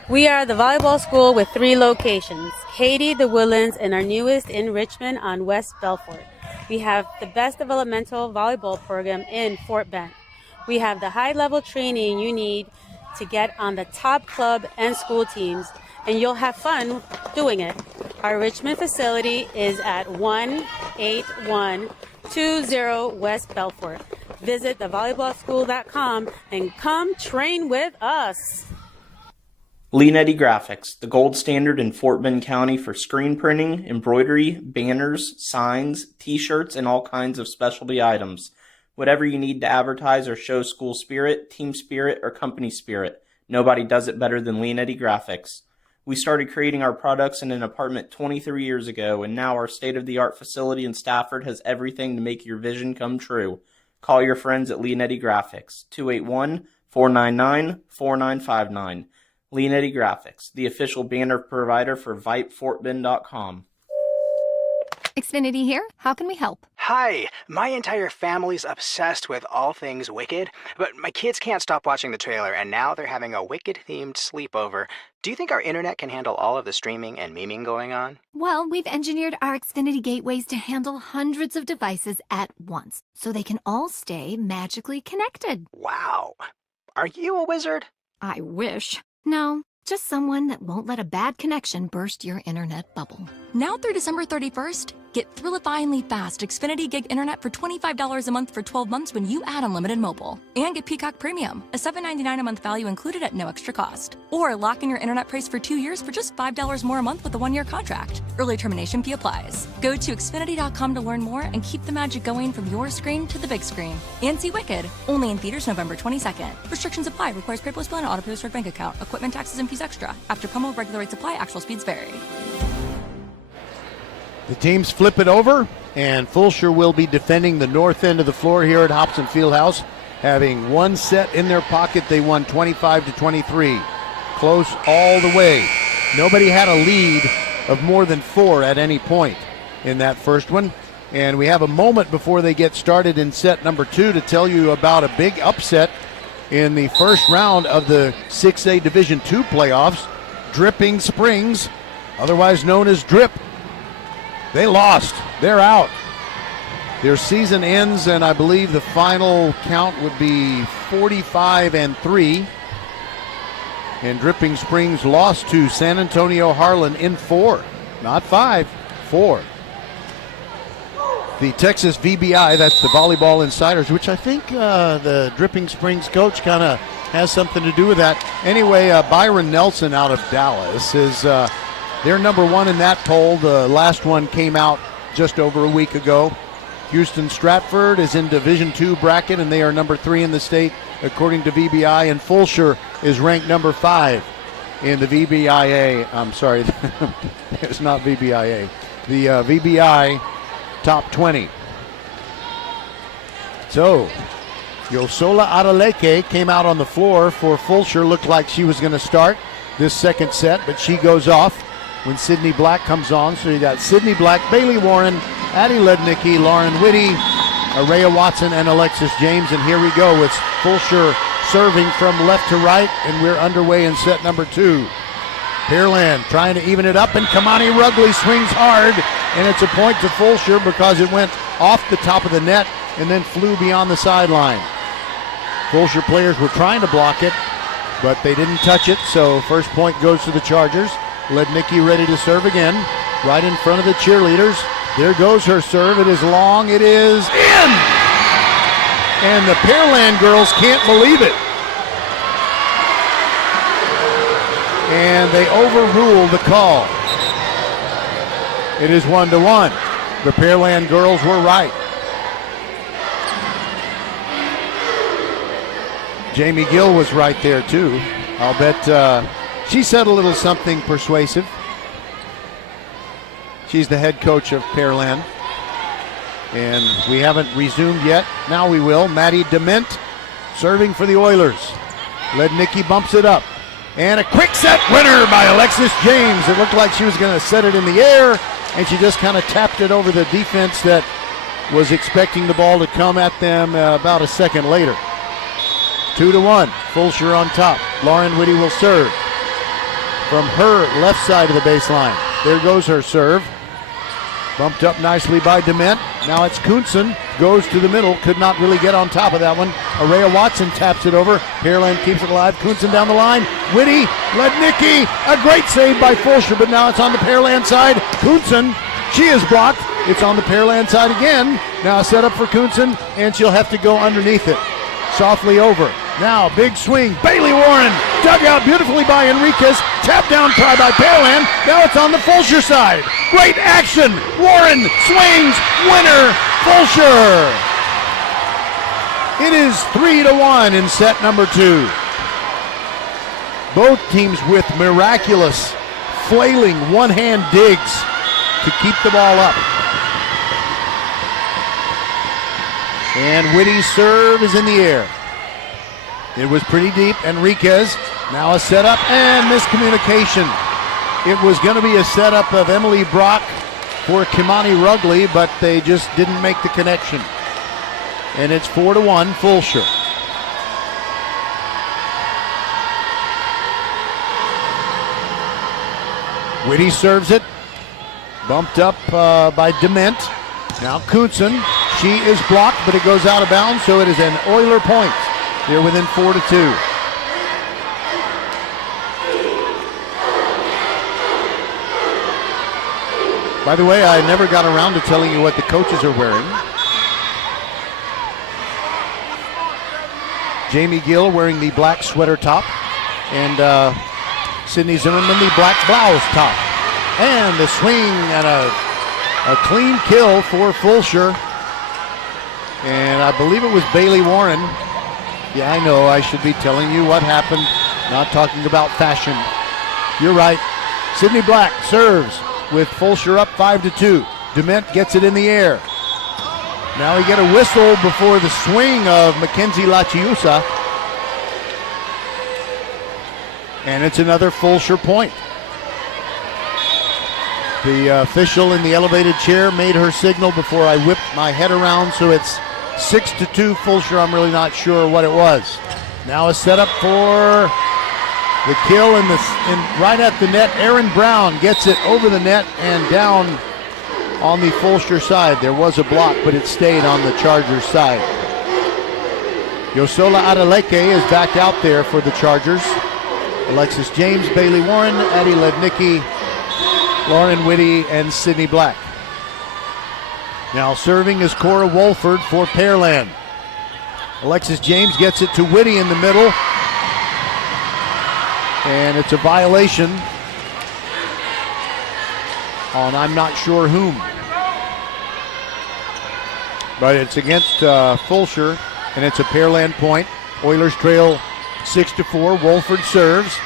We are the volleyball school with 3 locations: Katy, the Woodlands, and our newest in Richmond on West Belfort. We have the best developmental volleyball program in Fort Bend. We have the high-level training you need to get on the top club and school teams, and you'll have fun doing it. Our Richmond facility is at 18120 West Belfort. Visit thevolleyballschool.com and come train with us. Leanetti Graphics, the gold standard in Fort Bend County for screen printing, embroidery, banners, signs, t-shirts, and all kinds of specialty items. Whatever you need to advertise or show school spirit, team spirit, or company spirit, nobody does it better than Leanetti Graphics. We started creating our products in an apartment 23 years ago, and now our state-of-the-art facility in Stafford has everything to make your vision come true. Call your friends at Leanetti Graphics, 281-499-4959. Leanetti Graphics, the official banner provider for VypeFortBend.com. Xfinity here. How can we help? Hi, my entire family's obsessed with all things Wicked, but my kids can't stop watching the trailer, and now they're having a Wicked-themed sleepover. Do you think our internet can handle all of the streaming and memeing going on? Well, we've engineered our Xfinity gateways to handle hundreds of devices at once, so they can all stay magically connected. Wow. Are you a wizard? I wish. No, just someone that won't let a bad connection burst your internet bubble. Now through December 31st, get thrill-defyingly fast Xfinity Gig Internet for $25 a month for 12 months when you add unlimited mobile. And get Peacock Premium, a $7.99 a month value included at no extra cost. Or lock in your internet price for 2 years for just $5 more a month with a 1-year contract. Early termination fee applies. Go to Xfinity.com to learn more and keep the magic going from your screen to the big screen. And see Wicked, only in theaters November 22nd. Restrictions apply. Requires PayPal plan and auto-pay bank account. Equipment, taxes, and fees extra. After promo, regular rates apply. Actual speeds vary. The teams flip it over, and Fulshear will be defending the north end of the floor here at Hobson Fieldhouse. Having one set in their pocket, they won 25-23. Close all the way. Nobody had a lead of more than 4 at any point in that first one. And we have a moment before they get started in set number 2 to tell you about a big upset in the first round of the 6A Division II playoffs. Dripping Springs, otherwise known as Drip, they lost. They're out. Their season ends, and I believe the final count would be 45-3. And Dripping Springs lost to San Antonio Harlan in 4. Not 5, 4. The Texas VBI, that's the Volleyball Insiders, which I think the Dripping Springs coach kind of has something to do with that. Anyway, Byron Nelson out of Dallas is they're number 1 in that poll. The last one came out just over a week ago. Houston Stratford is in Division II bracket, and they are number 3 in the state, according to VBI. And Fulshear is ranked number 5 in the VBIA. I'm sorry, it's not VBIA. The VBI top 20. So, Yosola Adeleke came out on the floor for Fulshear. Looked like she was going to start this second set, but she goes off when Sydney Black comes on. So you got Sydney Black, Bailey Warren, Addie Lednicki, Lauren Whitty, Araya Watson, and Alexis James. And here we go with Fulshear serving from left to right, and we're underway in set number 2. Pearland trying to even it up, and Kamani Rugley swings hard, and it's a point to Fulshear because it went off the top of the net and then flew beyond the sideline. Fulshear players were trying to block it, but they didn't touch it, so first point goes to the Chargers. Lednicki ready to serve again, right in front of the cheerleaders. There goes her serve. It is long. It is in! And the Pearland girls can't believe it. And they overrule the call. It is 1-1. The Pearland girls were right. Jamie Gill was right there too. I'll bet she said a little something persuasive. She's the head coach of Pearland. And we haven't resumed yet. Now we will. Maddie Dement serving for the Oilers. Lednicki bumps it up. And a quick set winner by Alexis James. It looked like she was going to set it in the air, and she just kind of tapped it over the defense that was expecting the ball to come at them about a second later. 2-1. Fulshear on top. Lauren Whitty will serve from her left side of the baseline. There goes her serve. Bumped up nicely by Dement. Now it's Kuhnsen. Goes to the middle. Could not really get on top of that one. Araya Watson taps it over. Pearland keeps it alive. Kuhnsen down the line. Whitty. Lednicki. A great save by Fulshear, but now it's on the Pearland side. Kuhnsen. She is blocked. It's on the Pearland side again. Now a setup for Kuhnsen, and she'll have to go underneath it. Softly over. Now big swing. Bailey Warren. Dug out beautifully by Enriquez. Tap down try by Pearland. Now it's on the Fulshear side. Great action. Warren swings. Winner. Fulshear. It is 3-1 in set number 2. Both teams with miraculous, flailing one-hand digs to keep the ball up. And Whitty's serve is in the air. It was pretty deep. Enriquez, now a setup and miscommunication. It was going to be a setup of Emily Brock for Kimani Rugley, but they just didn't make the connection. And it's 4-1 Fulshear. Whitty serves it. Bumped up by Dement. Now Kuhnsen. She is blocked, but it goes out of bounds, so it is an Oiler point. They're within 4-2. By the way, I never got around to telling you what the coaches are wearing. Jamie Gill wearing the black sweater top, and Sydney Zimmerman the black blouse top. And the swing and a clean kill for Fulshear. And I believe it was Bailey Warren. Yeah, I know, I should be telling you what happened, not talking about fashion. You're right. Sydney Black serves with Fulshear up 5-2. Dement gets it in the air. Now we get a whistle before the swing of Mackenzie Lachiusa. And it's another Fulshear point. The official in the elevated chair made her signal before I whipped my head around, so it's 6-2 Fulshear. I'm really not sure what it was. Now a setup for the kill and right at the net. Aaron Brown gets it over the net and down on the Fulshear side. There was a block, but it stayed on the Chargers side. Yosola Adeleke is back out there for the Chargers. Alexis James, Bailey Warren, Addie Lednicki, Lauren Whitty, and Sydney Black. Now serving is Cora Wolford for Pearland. Alexis James gets it to Whitty in the middle. And it's a violation on I'm not sure whom. But it's against Fulshear, and it's a Pearland point. Oilers trail 6-4. Wolford serves.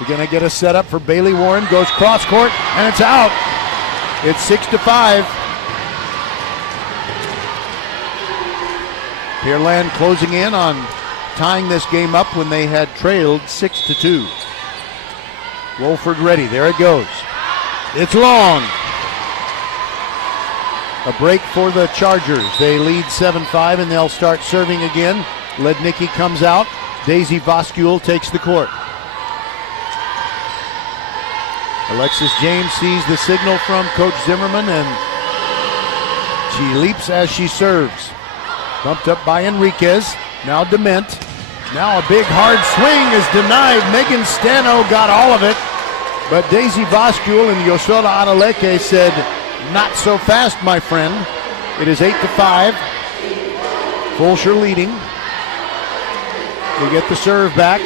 We're going to get a setup for Bailey Warren. Goes cross court, and it's out. It's 6-5. Pearland closing in on tying this game up when they had trailed 6-2. Wolford ready. There it goes. It's long. A break for the Chargers. They lead 7-5, and they'll start serving again. Lednicki comes out. Daisy Voskule takes the court. Alexis James sees the signal from Coach Zimmerman, and she leaps as she serves. Bumped up by Enriquez. Now Dement. Now a big hard swing is denied. Megan Stano got all of it, but Daisy Voskule and Yosola Adeleke said, "Not so fast, my friend." It is 8-5. Fulshear leading. They get the serve back.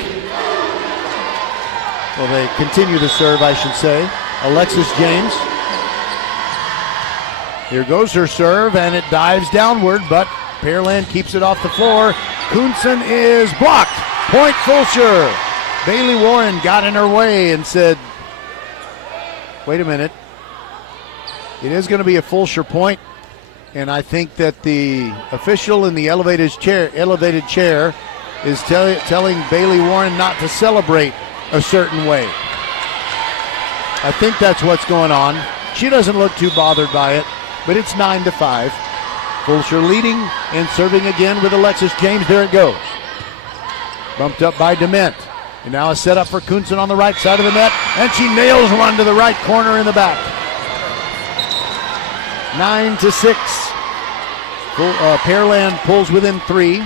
Well, they continue to serve, I should say. Alexis James. Here goes her serve, and it dives downward, but Pearland keeps it off the floor. Kuhnson is blocked. Point Fulshear. Bailey Warren got in her way and said, wait a minute. It is going to be a Fulshear point, and I think that the official in the elevated chair is telling Bailey Warren not to celebrate a certain way. I think that's what's going on. She doesn't look too bothered by it, but it's 9-5. Fulshear leading and serving again with Alexis James. There it goes. Bumped up by Dement. And now a setup for Kuhnson on the right side of the net, and she nails one to the right corner in the back. 9-6. Pearland pulls within 3.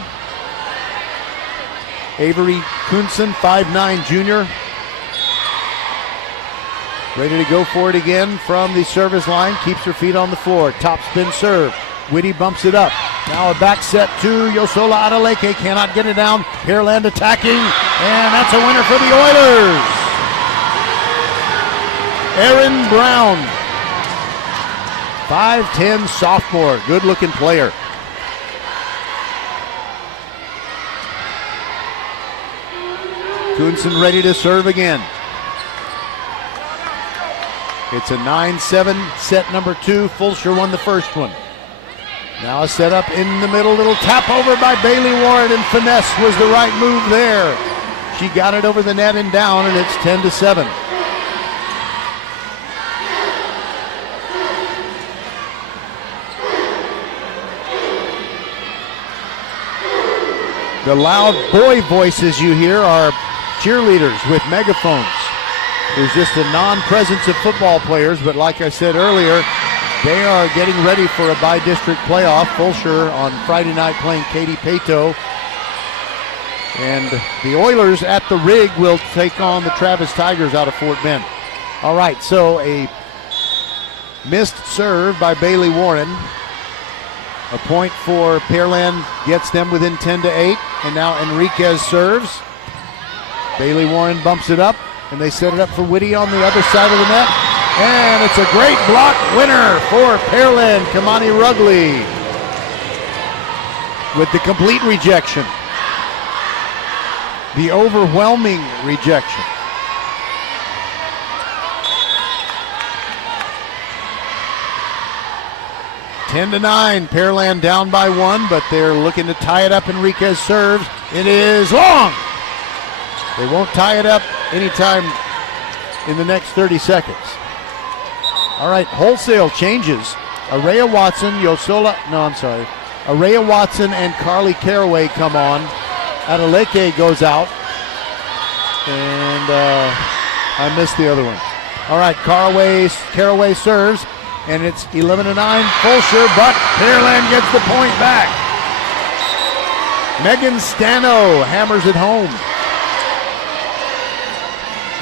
Avery Kuhnson, 5'9" junior. Ready to go for it again from the service line. Keeps her feet on the floor. Top spin serve. Whitty bumps it up. Now a back set to Yosola Adeleke. Cannot get it down. Pearland attacking. And that's a winner for the Oilers. Erin Brown. 5'10" sophomore. Good looking player. Kuhnson ready to serve again. It's a 9-7 set number 2. Fulshear won the first one. Now a setup in the middle. Little tap over by Bailey Warren, and finesse was the right move there. She got it over the net and down, and it's 10-7. The loud boy voices you hear are cheerleaders with megaphones. There's just a non-presence of football players, but like I said earlier, they are getting ready for a bi-district playoff. Fulshear on Friday night playing Katy Pato. And the Oilers at the Rig will take on the Travis Tigers out of Fort Bend. All right, so a missed serve by Bailey Warren. A point for Pearland gets them within 10-8. And now Enriquez serves. Bailey Warren bumps it up, and they set it up for Whitty on the other side of the net. And it's a great block winner for Pearland. Kamani Rugley with the complete rejection. The overwhelming rejection. Ten to 9, Pearland down by 1, but they're looking to tie it up. Enriquez serves. It is long. They won't tie it up anytime in the next 30 seconds. All right, wholesale changes. Araya Watson and Carly Caraway come on. Adeleke goes out. And I missed the other one. All right, Caraway serves. And it's 11-9 Fulshear, but Pearland gets the point back. Megan Stano hammers it home.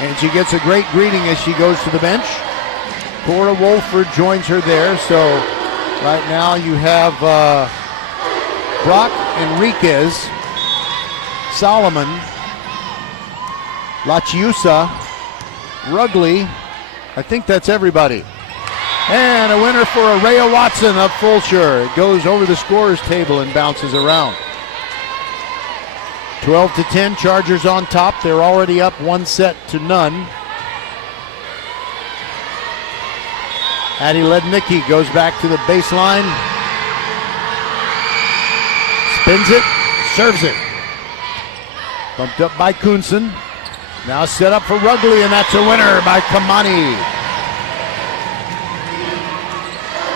And she gets a great greeting as she goes to the bench. Cora Wolford joins her there. So right now you have Brock Enriquez, Solomon, Lachiusa, Rugley. I think that's everybody. And a winner for Araya Watson of Fulshear. It goes over the scorer's table and bounces around. 12-10, Chargers on top. They're already up 1-0. Addie Lednicki goes back to the baseline. Spins it, serves it. Bumped up by Kuhnsen. Now set up for Rugley, and that's a winner by Kamani.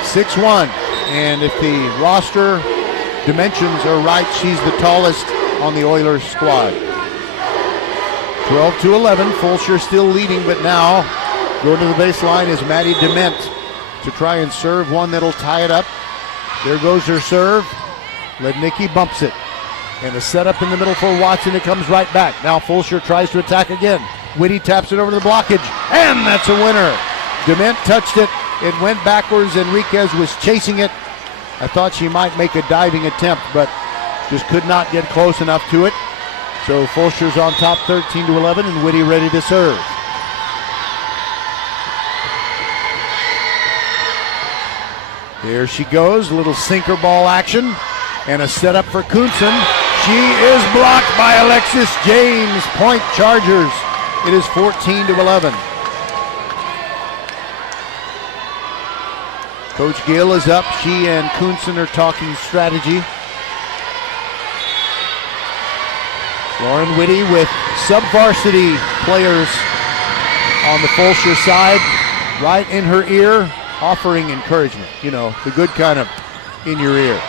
6'1", and if the roster dimensions are right, she's the tallest on the Oilers squad. 12-11, Fulshear still leading, but now going to the baseline is Maddie Dement to try and serve one that'll tie it up. There goes her serve. Lednicki bumps it. And a setup in the middle for Watson. It comes right back. Now Fulshear tries to attack again. Whitty taps it over to the blockage, and that's a winner. Dement touched it. It went backwards. Enriquez was chasing it. I thought she might make a diving attempt, but just could not get close enough to it. So Fulshear's on top 13-11, and Whitty ready to serve. There she goes, a little sinker ball action, and a setup for Kuhnsen. She is blocked by Alexis James. Point Chargers. It is 14-11. Coach Gill is up. She and Kuhnsen are talking strategy. Lauren Whitty with sub-varsity players on the Fulshear side, right in her ear, offering encouragement. You know, the good kind of in your ear.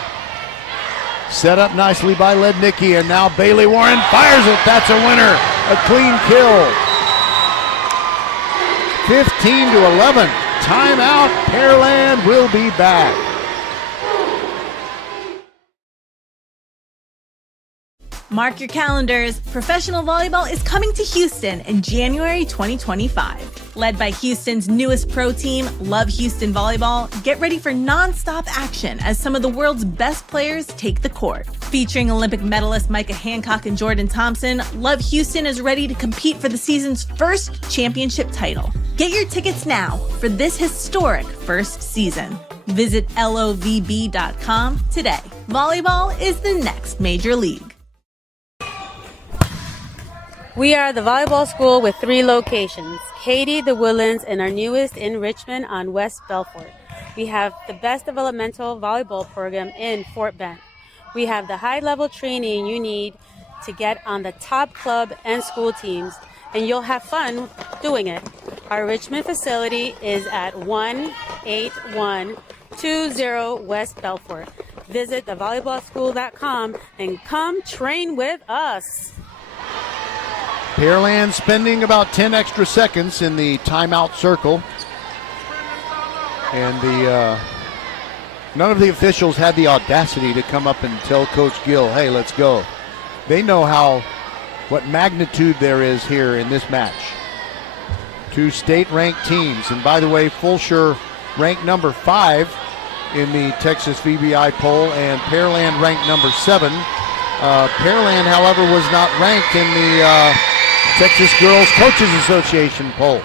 Set up nicely by Lednicki, and now Bailey Warren fires it. That's a winner. A clean kill. 15-11. Timeout. Pearland will be back. Mark your calendars. Professional volleyball is coming to Houston in January 2025. Led by Houston's newest pro team, Love Houston Volleyball, get ready for non-stop action as some of the world's best players take the court. Featuring Olympic medalists Micah Hancock and Jordan Thompson, Love Houston is ready to compete for the season's first championship title. Get your tickets now for this historic first season. Visit lovb.com today. Volleyball is the next major league. We are the volleyball school with 3 locations, Katy, the Woodlands, and our newest in Richmond on West Belfort. We have the best developmental volleyball program in Fort Bend. We have the high-level training you need to get on the top club and school teams, and you'll have fun doing it. Our Richmond facility is at 18120 West Belfort. Visit thevolleyballschool.com and come train with us. Pearland spending about 10 extra seconds in the timeout circle. And none of the officials had the audacity to come up and tell Coach Gill, hey, let's go. They know what magnitude there is here in this match. 2 state-ranked teams. And by the way, Fulshear ranked number 5 in the Texas VBI poll, and Pearland ranked number 7. Pearland, however, was not ranked in the Texas Girls Coaches Association poll.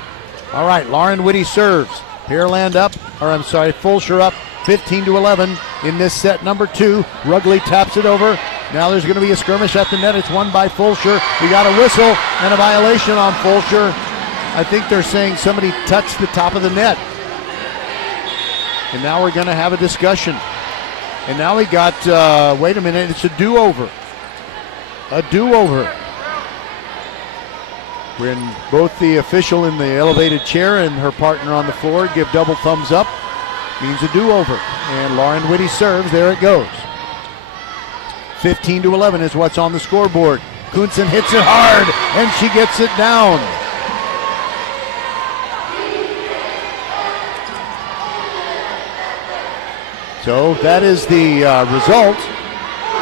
All right, Lauren Whitty serves. Fulshear up 15-11 in this set number 2. Rugley taps it over. Now there's going to be a skirmish at the net. It's won by Fulshear. We got a whistle and a violation on Fulshear. I think they're saying somebody touched the top of the net. And now we're going to have a discussion. And now we got, wait a minute, it's a do-over. A do-over. When both the official in the elevated chair and her partner on the floor give double thumbs up, means a do-over. And Lauren Whitty serves. There it goes. 15-11 is what's on the scoreboard. Kuhnsen hits it hard, and she gets it down. So that is the result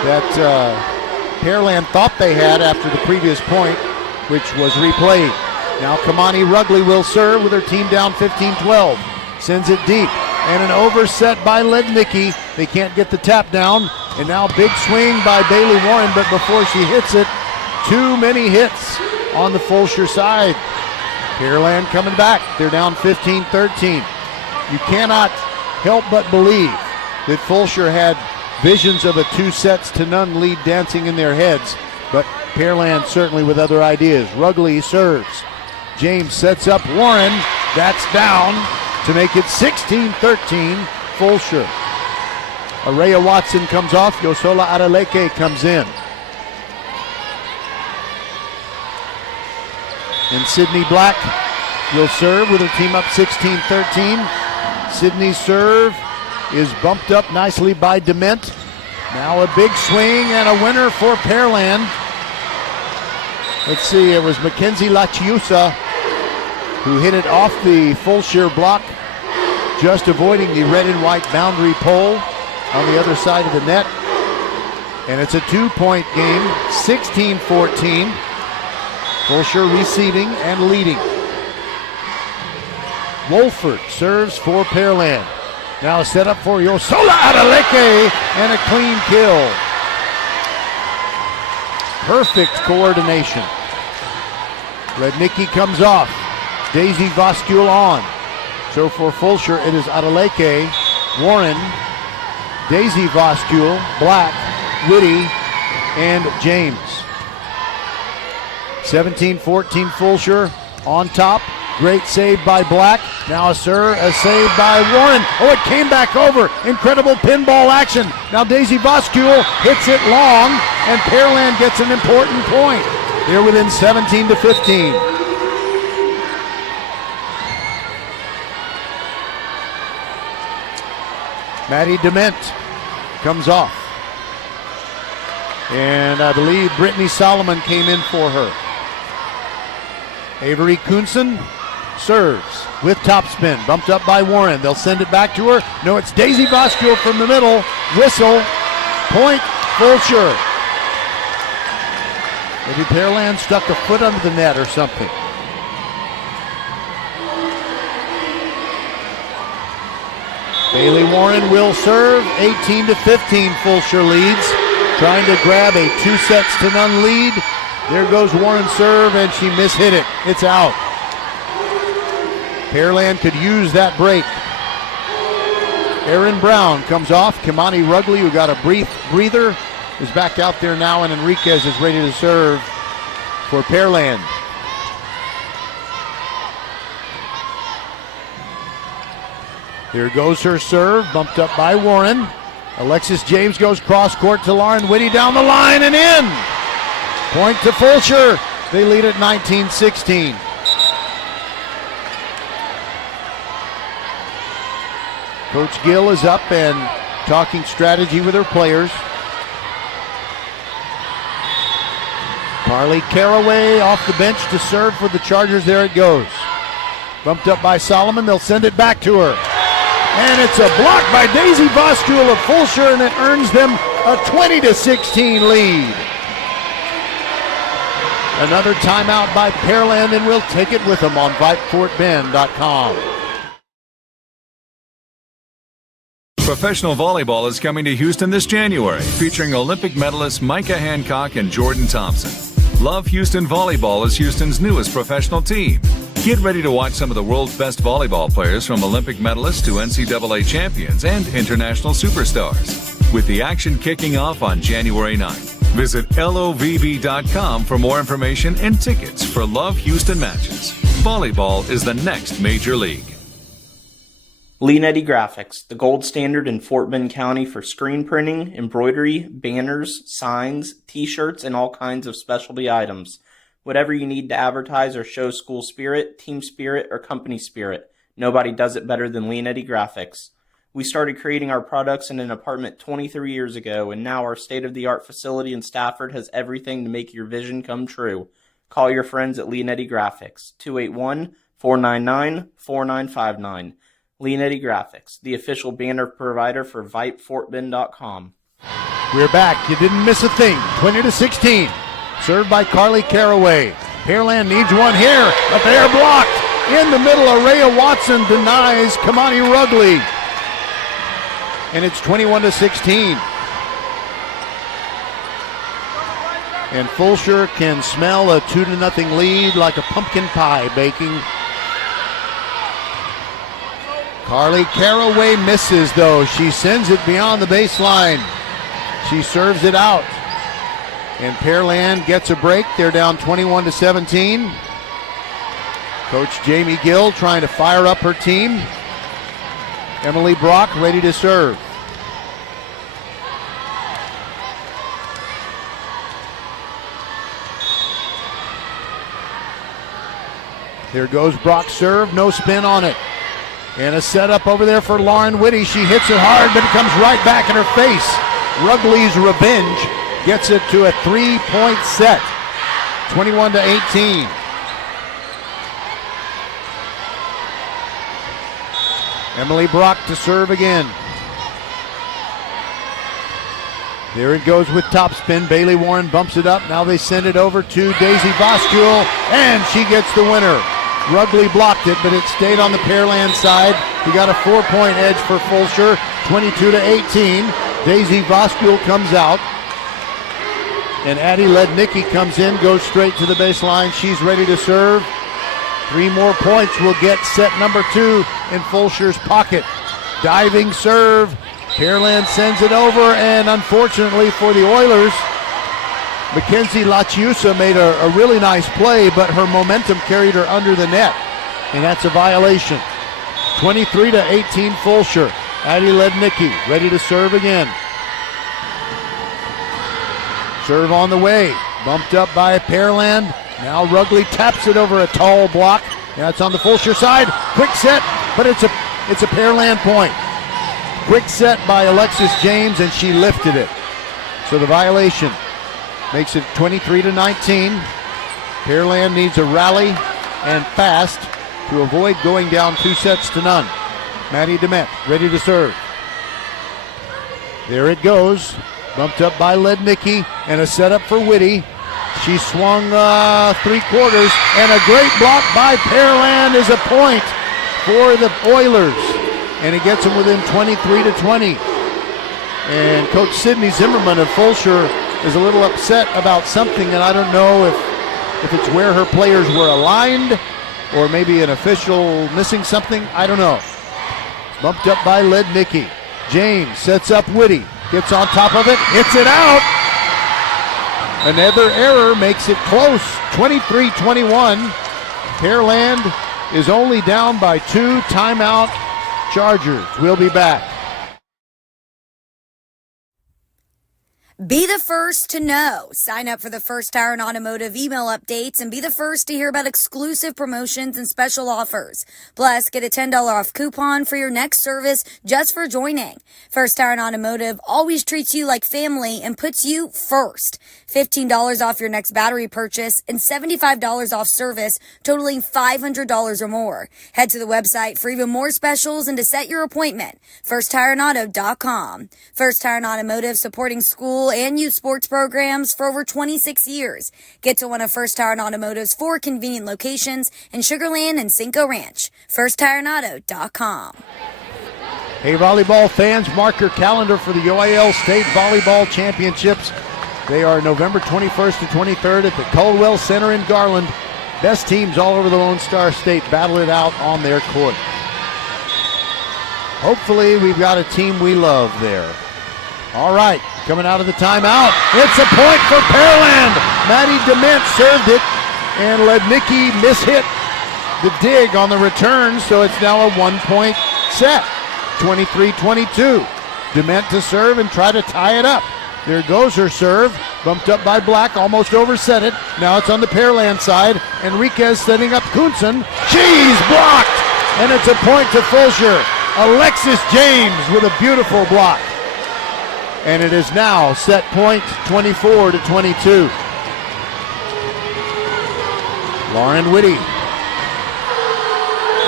that Pearland thought they had after the previous point, which was replayed. Now Kamani Rugley will serve with her team down 15-12. Sends it deep. And an overset by Lednicki. They can't get the tap down. And now big swing by Bailey Warren, but before she hits it, too many hits on the Fulshear side. Pearland coming back. They're down 15-13. You cannot help but believe that Fulshear had visions of a 2-0 lead dancing in their heads, but Pearland certainly with other ideas. Rugley serves. James sets up Warren. That's down to make it 16-13 Fulshear. Araya Watson comes off. Yosola Adeleke comes in. And Sydney Black will serve with her team up 16-13. Sydney's serve is bumped up nicely by Dement. Now a big swing and a winner for Pearland. Let's see, it was Mackenzie Lachiusa who hit it off the Fulshear block, just avoiding the red and white boundary pole on the other side of the net. And it's a 2-point game, 16-14. Fulshear receiving and leading. Wolford serves for Pearland. Now set up for Yosola Adeleke and a clean kill. Perfect coordination. Lednicki comes off. Daisy Voskule on. So for Fulshear, it is Adeleke, Warren, Daisy Voskule, Black, Whitty, and James. 17-14 Fulshear on top. Great save by Black. Now a save by Warren. Oh, it came back over. Incredible pinball action. Now Daisy Voskule hits it long, and Pearland gets an important point. They're within 17-15. Maddie Dement comes off. And I believe Brittany Solomon came in for her. Avery Kuhnsen serves with topspin. Bumped up by Warren. They'll send it back to her. No, it's Daisy Voskule from the middle. Whistle. Point Fulshear. Maybe Pearland stuck a foot under the net or something. Bailey Warren will serve. 18-15 Fulshear leads. Trying to grab a 2-0 lead. There goes Warren's serve, and she mishit it. It's out. Pearland could use that break. Aaron Brown comes off. Kamani Rugley, who got a breather, is back out there now, and Enriquez is ready to serve for Pearland. Here goes her serve, bumped up by Warren. Alexis James goes cross court to Lauren Whitty down the line and in. Point to Fulshear. They lead at 19-16. Coach Gill is up and talking strategy with her players. Carly Caraway off the bench to serve for the Chargers. There it goes. Bumped up by Solomon. They'll send it back to her. And it's a block by Daisy Voskule of Fulshear, and it earns them a 20-16 lead. Another timeout by Pearland, and we'll take it with them on VypeFortBend.com. Professional volleyball is coming to Houston this January, featuring Olympic medalists Micah Hancock and Jordan Thompson. Love Houston Volleyball is Houston's newest professional team. Get ready to watch some of the world's best volleyball players, from Olympic medalists to NCAA champions and international superstars, with the action kicking off on January 9th. Visit LOVV.com for more information and tickets for Love Houston matches. Volleyball is the next major league. Leanetti Graphics, the gold standard in Fort Bend County for screen printing, embroidery, banners, signs, t-shirts, and all kinds of specialty items. Whatever you need to advertise or show school spirit, team spirit, or company spirit, nobody does it better than Leanetti Graphics. We started creating our products in an apartment 23 years ago, and now our state-of-the-art facility in Stafford has everything to make your vision come true. Call your friends at Leanetti Graphics, 281-499-4959. Leanetti Graphics, the official banner provider for VypeFortBend.com. We're back. You didn't miss a thing. 20-16. Served by Carly Caraway. Pearland needs one here, but they are blocked. In the middle, Araya Watson denies Kamani Rugley. And it's 21-16. And Fulshear can smell a 2-0 lead like a pumpkin pie baking. Carly Caraway misses, though. She sends it beyond the baseline. She serves it out. And Pearland gets a break. They're down 21-17. Coach Jamie Gill trying to fire up her team. Emily Brock ready to serve. Here goes Brock's serve, no spin on it. And a setup over there for Lauren Whitty. She hits it hard, but it comes right back in her face. Rugley's revenge gets it to a 3-point set, 21-18. Emily Brock to serve again. There it goes with topspin. Bailey Warren bumps it up. Now they send it over to Daisy Voskul, and she gets the winner. Rugley blocked it, but it stayed on the Pearland side. He got a 4-point edge for Fulshear, 22-18. Daisy Voskul comes out. And Addie Lednicki comes in, goes straight to the baseline. She's ready to serve. 3 more points will get set number 2 in Fulshear's pocket. Diving serve. Pearland sends it over, and unfortunately for the Oilers, Mackenzie Lachiusa made a really nice play, but her momentum carried her under the net, and that's a violation. 23-18 Fulshear. Addie Lednicki ready to serve again. Serve on the way, bumped up by Pearland. Now Rugley taps it over a tall block. That's on the Fulshear side. Quick set, but it's a Pearland point. Quick set by Alexis James, and she lifted it. So the violation makes it 23-19. Pearland needs a rally and fast to avoid going down 2-0. Maddie DeMent ready to serve. There it goes. Bumped up by Lednicki, and a setup for Whitty. She swung 3/4, and a great block by Pearland is a point for the Oilers. And it gets them within 23-20. And Coach Sydney Zimmerman of Fulshear is a little upset about something, and I don't know if it's where her players were aligned or maybe an official missing something. I don't know. Bumped up by Lednicki. James sets up Whitty. Gets on top of it. Hits it out. Another error makes it close. 23-21. Pearland is only down by 2. Timeout Chargers. We'll be back. Be the first to know. Sign up for the First Tire and Automotive email updates and be the first to hear about exclusive promotions and special offers. Plus, get a $10 off coupon for your next service just for joining. First Tire and Automotive always treats you like family and puts you first. $15 off your next battery purchase and $75 off service totaling $500 or more. Head to the website for even more specials and to set your appointment. FirstTireAndAuto.com. First Tire and Automotive, supporting school and youth sports programs for over 26 years. Get to one of First Tire and Automotive's 4 convenient locations in Sugar Land and Cinco Ranch. FirstTireAndAuto.com. Hey, volleyball fans, mark your calendar for the UIL State Volleyball Championships. They are November 21st to 23rd at the Caldwell Center in Garland. Best teams all over the Lone Star State battle it out on their court. Hopefully we've got a team we love there. All right, coming out of the timeout. It's a point for Pearland. Maddie DeMent served it, and Lednicki mishit the dig on the return, so it's now a 1-point set. 23-22. DeMent to serve and try to tie it up. There goes her serve. Bumped up by Black, almost overset it. Now it's on the Pearland side. Enriquez setting up Kunsen. She's blocked, and it's a point to Fulshear. Alexis James with a beautiful block. And it is now set point 24-22. Lauren Whitty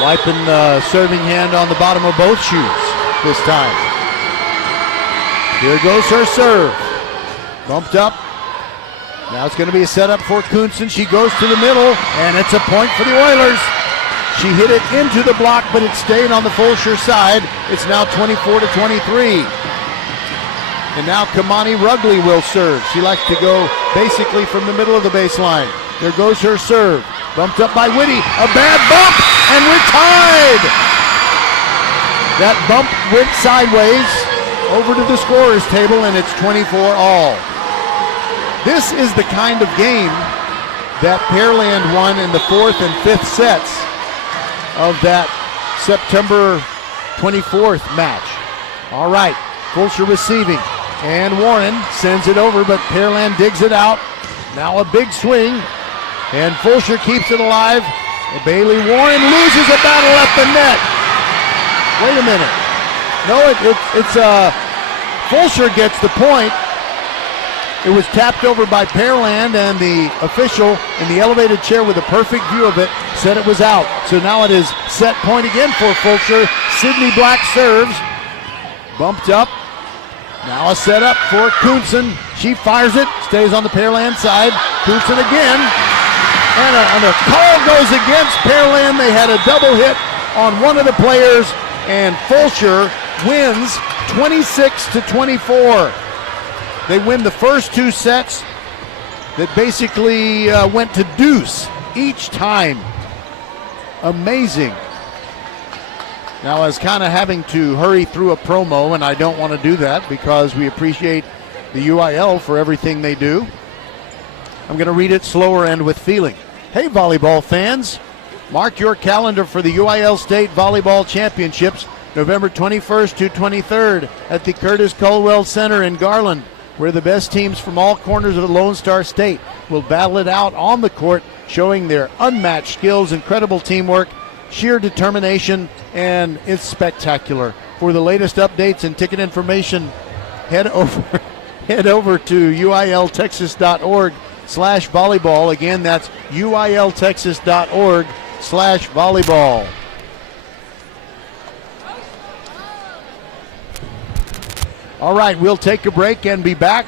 wiping the serving hand on the bottom of both shoes this time. Here goes her serve. Bumped up Now it's going to be a setup for Kunsen. She goes to the middle, and it's a point for the Oilers. She hit it into the block, but it stayed on the Fulshear side. It's now 24-23. And now Kamani Rugley will serve. She likes to go basically from the middle of the baseline. There goes her serve. Bumped up by Whitty. A bad bump, and we're tied. That bump went sideways over to the scorer's table, and it's 24-all. This is the kind of game that Pearland won in the 4th and 5th sets of that September 24th match. All right, Fulshear receiving, and Warren sends it over, but Pearland digs it out. Now a big swing, and Fulshear keeps it alive. And Bailey Warren loses a battle at the net. Wait a minute. No, it's Fulshear gets the point. It was tapped over by Pearland, and the official in the elevated chair with a perfect view of it said it was out. So now it is set point again for Fulshear. Sydney Black serves. Bumped up. Now a setup for Kunsen. She fires it. Stays on the Pearland side. Kunsen again. And a call goes against Pearland. They had a double hit on one of the players, and Fulshear wins 26-24. They win the first 2 sets that basically went to deuce each time. Amazing. Now I was kind of having to hurry through a promo, and I don't want to do that because we appreciate the UIL for everything they do. I'm going to read it slower and with feeling. Hey, volleyball fans, mark your calendar for the UIL State Volleyball Championships, November 21st to 23rd at the Curtis Culwell Center in Garland, where the best teams from all corners of the Lone Star State will battle it out on the court, showing their unmatched skills, incredible teamwork, sheer determination, and it's spectacular. For the latest updates and ticket information, head over to uiltexas.org/volleyball. Again, that's uiltexas.org/volleyball. All right, we'll take a break and be back.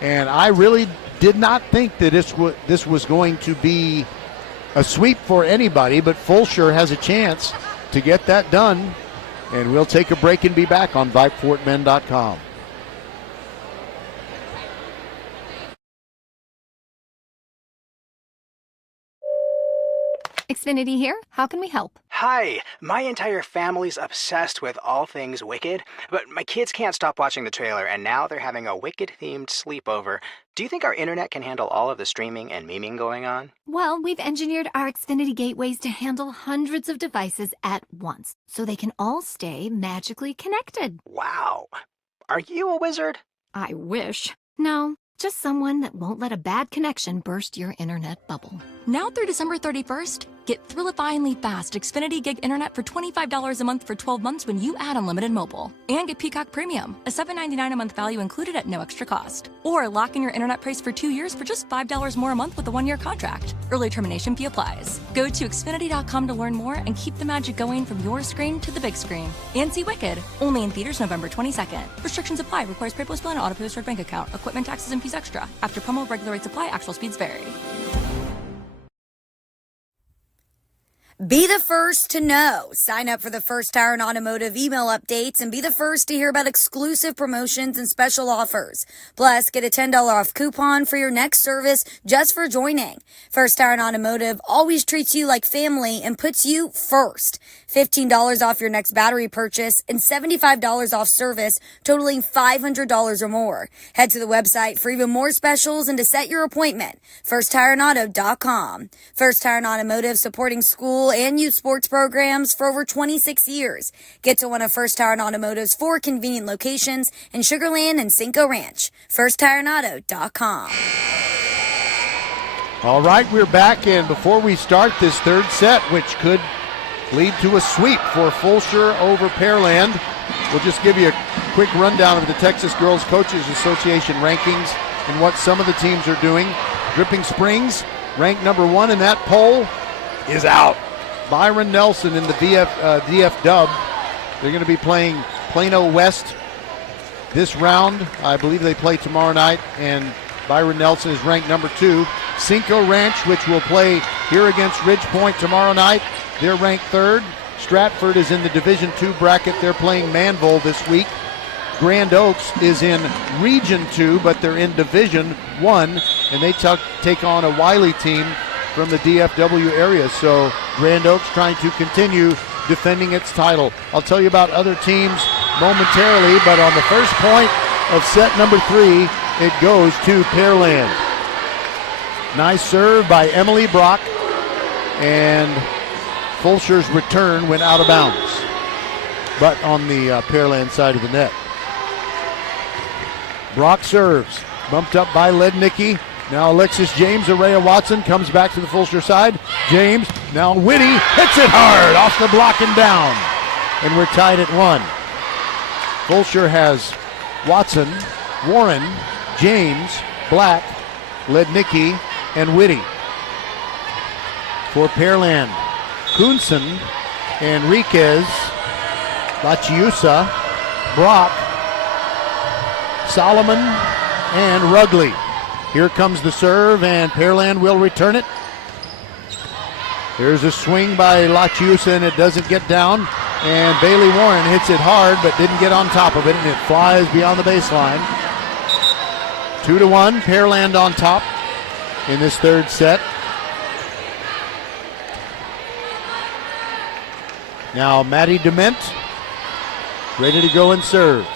And I really did not think that this was going to be a sweep for anybody, but Fulshear has a chance to get that done. And we'll take a break and be back on VypeFortMen.com. Xfinity here. How can we help? Hi, my entire family's obsessed with all things Wicked, but my kids can't stop watching the trailer, and now they're having a Wicked-themed sleepover. Do you think our internet can handle all of the streaming and memeing going on? Well, we've engineered our Xfinity gateways to handle hundreds of devices at once, so they can all stay magically connected. Wow. Are you a wizard? I wish. No, just someone that won't let a bad connection burst your internet bubble. Now through December 31st, get thrillifyingly fast Xfinity Gig Internet for $25 a month for 12 months when you add unlimited mobile. And get Peacock Premium, a $7.99 a month value included at no extra cost. Or lock in your internet price for 2 years for just $5 more a month with a 1-year contract. Early termination fee applies. Go to Xfinity.com to learn more and keep the magic going from your screen to the big screen. And see Wicked, only in theaters November 22nd. Restrictions apply. Requires PayPal and auto pay bank account. Equipment, taxes, and fees extra. After promo, regular rates apply. Actual speeds vary. Be the first to know. Sign up for the First Tire and Automotive email updates and be the first to hear about exclusive promotions and special offers. Plus, get a $10 off coupon for your next service just for joining. First Tire and Automotive always treats you like family and puts you first. $15 off your next battery purchase and $75 off service totaling $500 or more. Head to the website for even more specials and to set your appointment. FirstTireandAuto.com. First Tire and Automotive, supporting school and youth sports programs for over 26 years. Get to one of First Tire and Automotive's 4 convenient locations in Sugar Land and Cinco Ranch. FirstTireandAuto.com. All right, we're back, and before we start this third set, which could lead to a sweep for Fulshear over Pearland, we'll just give you a quick rundown of the Texas Girls Coaches Association rankings and what some of the teams are doing. Dripping Springs, ranked number 1 in that poll, is out. Byron Nelson in the DF Dub. They're going to be playing Plano West this round. I believe they play tomorrow night, and Byron Nelson is ranked number 2. Cinco Ranch, which will play here against Ridge Point tomorrow night, they're ranked 3rd. Stratford is in the Division II bracket. They're playing Manville this week. Grand Oaks is in Region 2, but they're in Division 1, and they take on a Wiley team from the DFW area. So Grand Oaks trying to continue defending its title. I'll tell you about other teams momentarily, but on the first point of set number 3, it goes to Pearland. Nice serve by Emily Brock, and Fulshear's return went out of bounds, but on the Pearland side of the net. Brock serves, bumped up by Lednicki. Now Alexis James, Araya Watson comes back to the Fulshear side. James, now Whitty hits it hard off the block and down. And we're tied at 1. Fulshear has Watson, Warren, James, Black, Lednicki, and Whitty. For Pearland, Kunsen, Enriquez, Lachiusa, Brock, Solomon, and Rugley. Here comes the serve, and Pearland will return it. There's a swing by Lachiusa, and it doesn't get down. And Bailey Warren hits it hard, but didn't get on top of it, and it flies beyond the baseline. 2-1, Pearland on top in this third set. Now Maddie Dement ready to go and serve.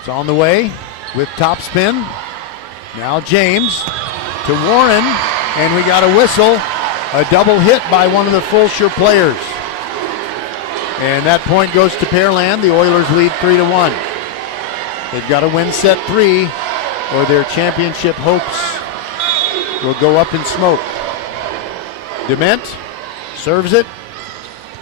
It's on the way with topspin. Now James to Warren, and we got a whistle. A double hit by one of the Fulshear players. And that point goes to Pearland. The Oilers lead 3-1. They've got to win set 3 or their championship hopes will go up in smoke. Dement serves it.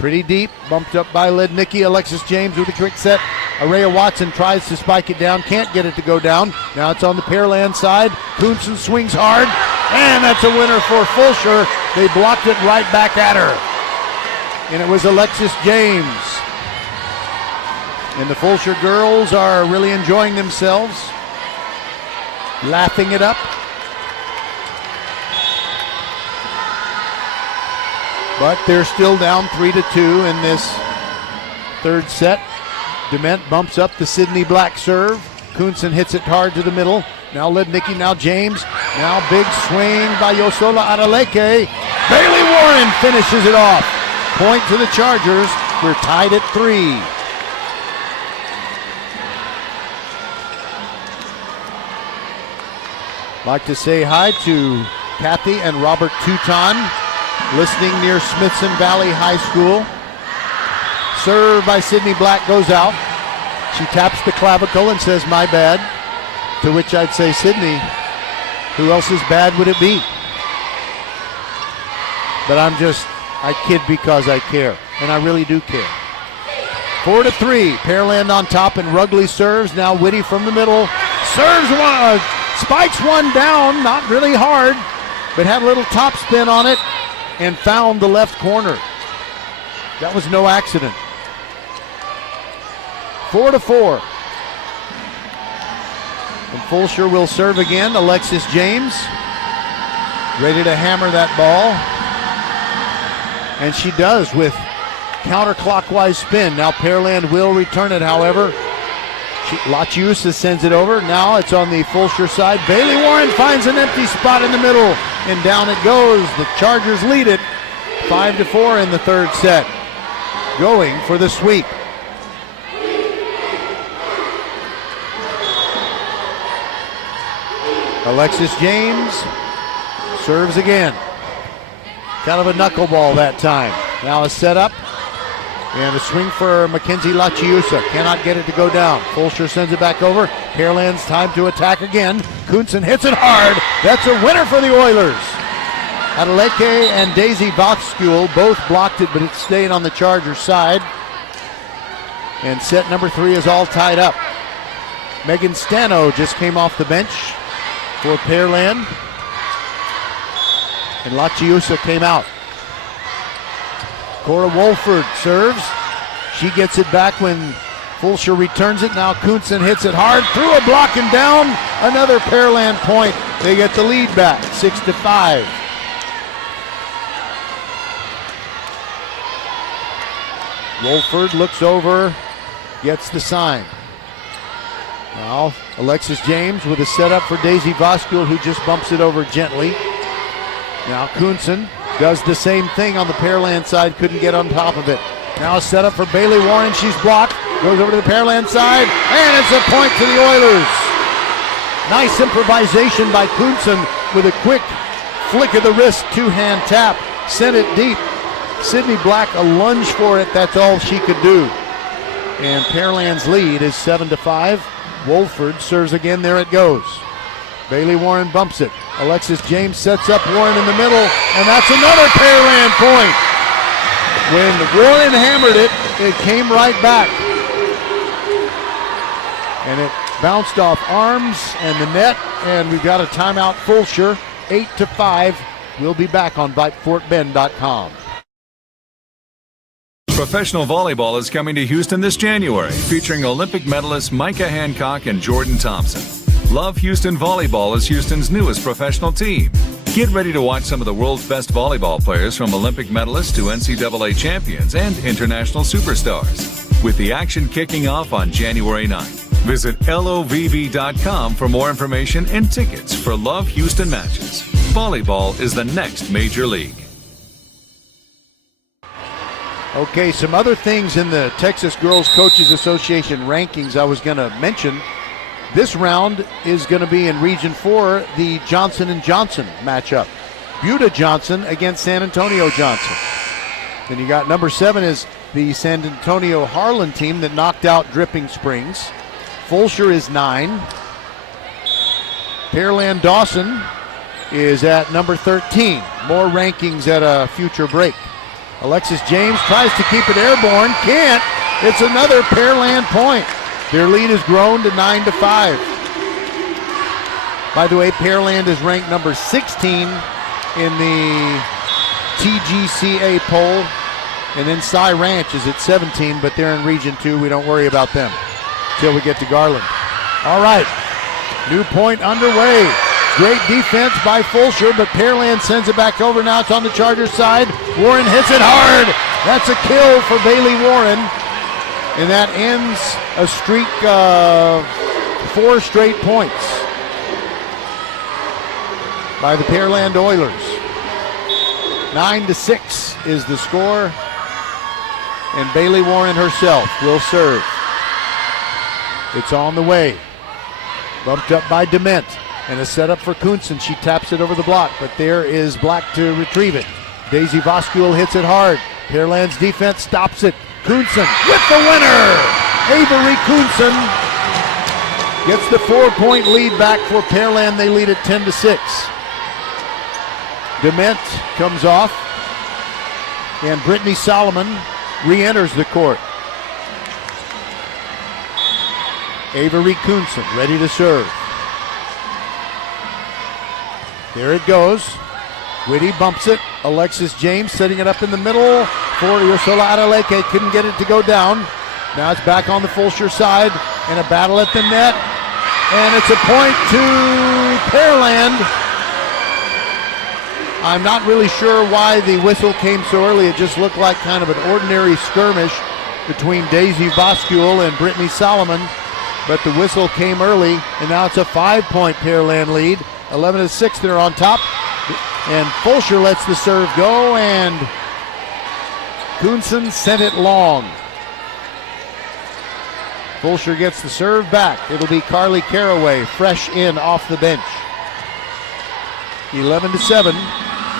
Pretty deep, bumped up by Lednicki. Alexis James with a quick set. Araya Watson tries to spike it down, can't get it to go down. Now it's on the Pearland side. Kunsen swings hard, and that's a winner for Fulshear. They blocked it right back at her. And it was Alexis James. And the Fulshear girls are really enjoying themselves, laughing it up. But they're still down 3-2 in this third set. Dement bumps up the Sydney Black serve. Kunsen hits it hard to the middle. Now Lednicki, now James. Now big swing by Yosola Adeleke. Bailey Warren finishes it off. Point to the Chargers. We're tied at 3. Like to say hi to Kathy and Robert Touton, listening near Smithson Valley High School. Serve by Sydney Black goes out. She taps the clavicle and says, "My bad." To which I'd say, Sydney, who else's bad would it be? But I kid because I care, and I really do care. 4-3, Pearland on top, and Rugley serves. Now Whitty from the middle. Serves one, spikes one down, not really hard, but had a little top spin on it and found the left corner. That was no accident. 4-4. And Fulshear will serve again. Alexis James ready to hammer that ball. And she does with counterclockwise spin. Now Pearland will return it, however. Lachiusa sends it over. Now it's on the Fulshear side. Bailey Warren finds an empty spot in the middle, and down it goes. The Chargers lead it 5-4 in the third set. Going for the sweep. Alexis James serves again. Kind of a knuckleball that time. Now a setup and a swing for Mackenzie Lachiusa. Cannot get it to go down. Fulshear sends it back over. Pearland's time to attack again. Kunsen hits it hard. That's a winner for the Oilers. Adeleke and Daisy Boxkuhl both blocked it, but it's staying on the Chargers side. And set number 3 is all tied up. Megan Stano just came off the bench for Pearland. And Lachiusa came out. Cora Wolford serves. She gets it back when Fulshear returns it. Now Kuhnsen hits it hard through a block and down. Another Pearland point. They get the lead back, 6-5. Wolford looks over, gets the sign. Now Alexis James with a setup for Daisy Voskul, who just bumps it over gently. Now Kuhnsen does the same thing on the Pearland side, couldn't get on top of it. Now a setup for Bailey Warren, she's blocked, goes over to the Pearland side, and it's a point to the Oilers. Nice improvisation by Kuhnsen with a quick flick of the wrist, two-hand tap, sent it deep. Sydney Black a lunge for it, that's all she could do. And Pearland's lead is 7-5. Wolford serves again, there it goes. Bailey Warren bumps it. Alexis James sets up Warren in the middle, and that's another Pearland point. When Warren hammered it, it came right back. And it bounced off arms and the net, and we've got a timeout. Fulshear, 8-5. We'll be back on VypeFortBend.com. Professional volleyball is coming to Houston this January, featuring Olympic medalists Micah Hancock and Jordan Thompson. Love Houston Volleyball is Houston's newest professional team. Get ready to watch some of the world's best volleyball players, from Olympic medalists to NCAA champions and international superstars, with the action kicking off on January 9th. Visit LOVV.com for more information and tickets for Love Houston matches. Volleyball is the next major league. Okay, some other things in the Texas Girls Coaches Association rankings I was going to mention. This round is going to be in Region 4, the Johnson & Johnson matchup. Buda Johnson against San Antonio Johnson. Then you got number 7 is the San Antonio Harlan team that knocked out Dripping Springs. Fulshear is 9. Pearland Dawson is at number 13. More rankings at a future break. Alexis James tries to keep it airborne, can't. It's another Pearland point. Their lead has grown to 9-5. By the way, Pearland is ranked number 16 in the TGCA poll. And then Cy Ranch is at 17, but they're in Region 2. We don't worry about them until we get to Garland. All right, new point underway. Great defense by Fulshear, but Pearland sends it back over. Now it's on the Chargers side. Warren hits it hard. That's a kill for Bailey Warren. And that ends a streak of 4 straight points by the Pearland Oilers. 9-6 is the score. And Bailey Warren herself will serve. It's on the way. Bumped up by Dement. And a setup for Kuhnsen. She taps it over the block, but there is Black to retrieve it. Daisy Voskul hits it hard. Pearland's defense stops it. Kuhnsen with the winner! Avery Kuhnsen gets the 4-point lead back for Pearland. They lead at 10-6. Dement comes off, and Brittany Solomon re-enters the court. Avery Kuhnsen ready to serve. There it goes. Whitty bumps it. Alexis James setting it up in the middle for Ursula Adeleke. Couldn't get it to go down. Now it's back on the Fulshear side, and a battle at the net. And it's a point to Pearland. I'm not really sure why the whistle came so early. It just looked like kind of an ordinary skirmish between Daisy Voskul and Brittany Solomon. But the whistle came early, and now it's a 5-point Pearland lead. 11-6, they're on top. And Fulshear lets the serve go, and Kuhnsen sent it long. Fulshear gets the serve back. It'll be Carly Caraway, fresh in off the bench. 11-7.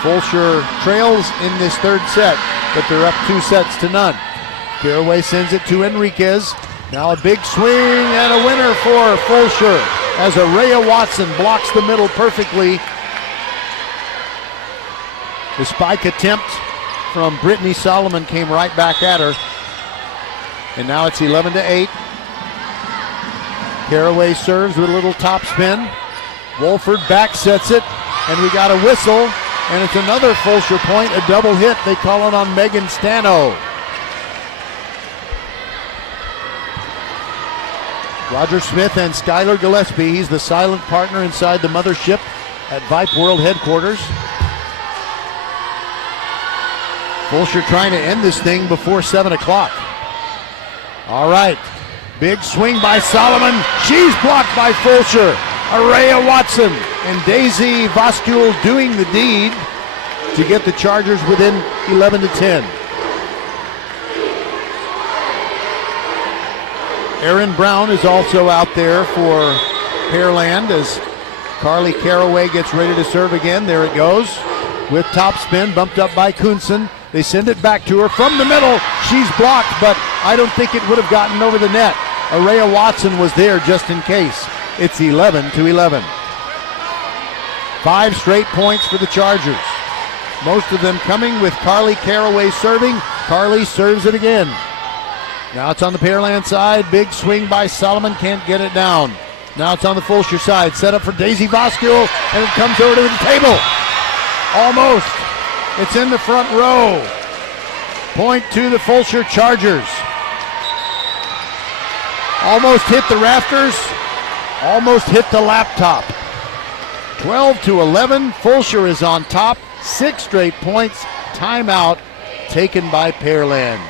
Fulshear trails in this third set, but they're up 2-0. Caraway sends it to Enriquez. Now a big swing and a winner for Fulshear as Araya Watson blocks the middle perfectly. The spike attempt from Brittany Solomon came right back at her. And now it's 11-8. Caraway serves with a little top spin. Wolford back sets it, and we got a whistle, and it's another Fulshear point, a double hit. They call it on Megan Stano. Roger Smith and Skylar Gillespie. He's the silent partner inside the mothership at Vype World headquarters. Fulshear trying to end this thing before 7 o'clock. All right. Big swing by Solomon. She's blocked by Fulshear. Araya Watson and Daisy Voskul doing the deed to get the Chargers within 11-10. Aaron Brown is also out there for Pearland as Carly Caraway gets ready to serve again. There it goes with topspin, bumped up by Kunsen. They send it back to her from the middle. She's blocked, but I don't think it would have gotten over the net. Araya Watson was there just in case. It's 11-11. 5 straight points for the Chargers. Most of them coming with Carly Caraway serving. Carly serves it again. Now it's on the Pearland side. Big swing by Solomon. Can't get it down. Now it's on the Fulshear side. Set up for Daisy Voskul, and it comes over to the table. Almost. It's in the front row. Point to the Fulshear Chargers. Almost hit the rafters. Almost hit the laptop. 12-11. Fulshear is on top. 6 straight points. Timeout taken by Pearland.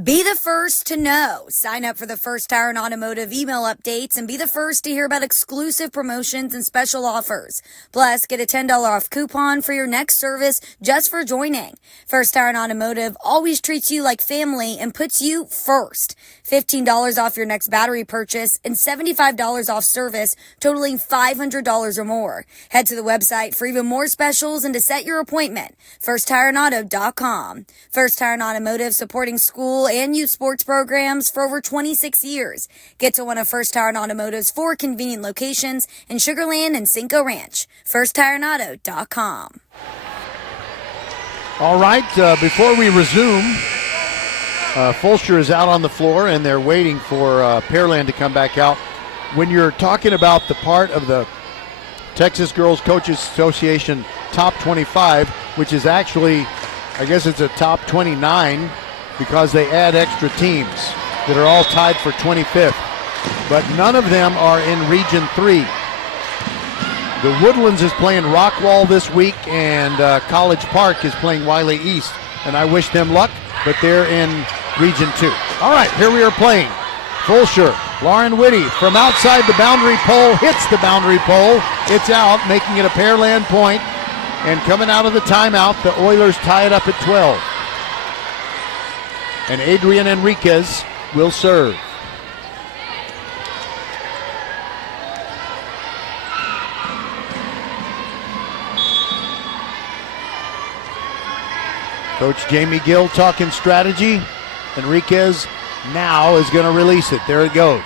Be the first to know. Sign up for the First Tire and Automotive email updates and be the first to hear about exclusive promotions and special offers. Plus, get a $10 off coupon for your next service just for joining. First Tire and Automotive always treats you like family and puts you first. $15 off your next battery purchase and $75 off service totaling $500 or more. Head to the website for even more specials and to set your appointment. FirstTireandAuto.com. First Tire and Automotive supporting school and youth sports programs for over 26 years. Get to one of First Tire and Automotive's 4 convenient locations in Sugar Land and Cinco Ranch. FirstTireandAuto.com. All right, before we resume, Fulshear is out on the floor and they're waiting for Pearland to come back out. When you're talking about the part of the Texas Girls Coaches Association top 25, which is actually, I guess it's a top 29, because they add extra teams that are all tied for 25th. But none of them are in Region 3. The Woodlands is playing Rockwall this week, and College Park is playing Wiley East. And I wish them luck, but they're in Region 2. All right, here we are playing. Fulshear, Lauren Whitty from outside the boundary pole, hits the boundary pole. It's out, making it a Pearland point. And coming out of the timeout, the Oilers tie it up at 12. And Adrian Enriquez will serve. Coach Jamie Gill talking strategy. Enriquez now is going to release it. There it goes.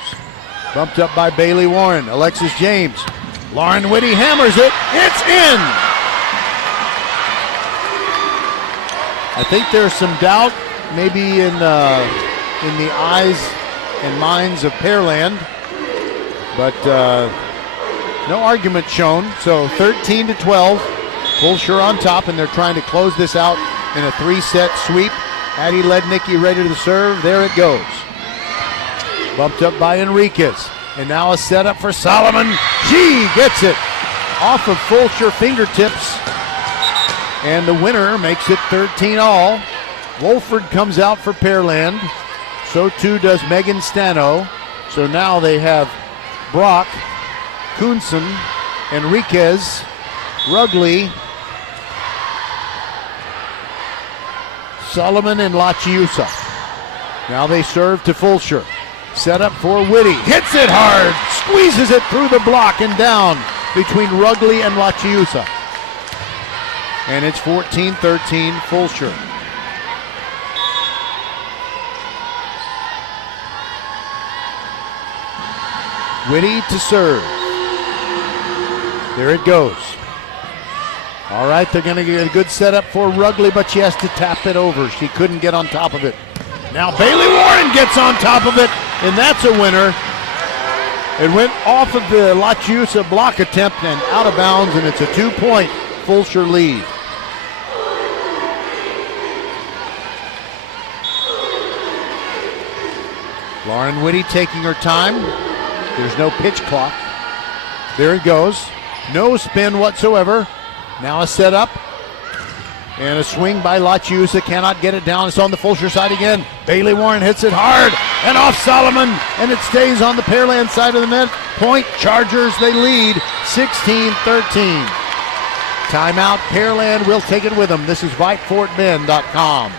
Bumped up by Bailey Warren. Alexis James. Lauren Whitty hammers it. It's in! I think there's some doubt maybe in the eyes and minds of Pearland, but no argument shown. So 13-12, Fulshear on top, and they're trying to close this out in a 3-set sweep. Addie Lednicki ready to serve. There it goes. Bumped up by Enriquez, and now a setup for Solomon. She gets it off of Fulshear fingertips, and the winner makes it 13-all. Wolford comes out for Pearland. So too does Megan Stano. So now they have Brock, Kunsen, Enriquez, Rugley, Solomon, and Lachiusa. Now they serve to Fulshear. Set up for Whitty. Hits it hard. Squeezes it through the block and down between Rugley and Lachiusa. And it's 14-13 Fulshear. Whitty to serve. There it goes. All right, they're going to get a good setup for Rugley, but she has to tap it over. She couldn't get on top of it. Now Bailey Warren gets on top of it, and that's a winner. It went off of the Lachiusa block attempt and out of bounds, and it's a 2-point Fulshear lead. Lauren Whitty taking her time. There's no pitch clock. There it goes. No spin whatsoever. Now a setup. And a swing by Lachiusa. Cannot get it down. It's on the Fulshear side again. Bailey Warren hits it hard. And off Solomon. And it stays on the Pearland side of the net. Point Chargers. They lead 16-13. Timeout. Pearland will take it with them. This is VypeFortBend.com.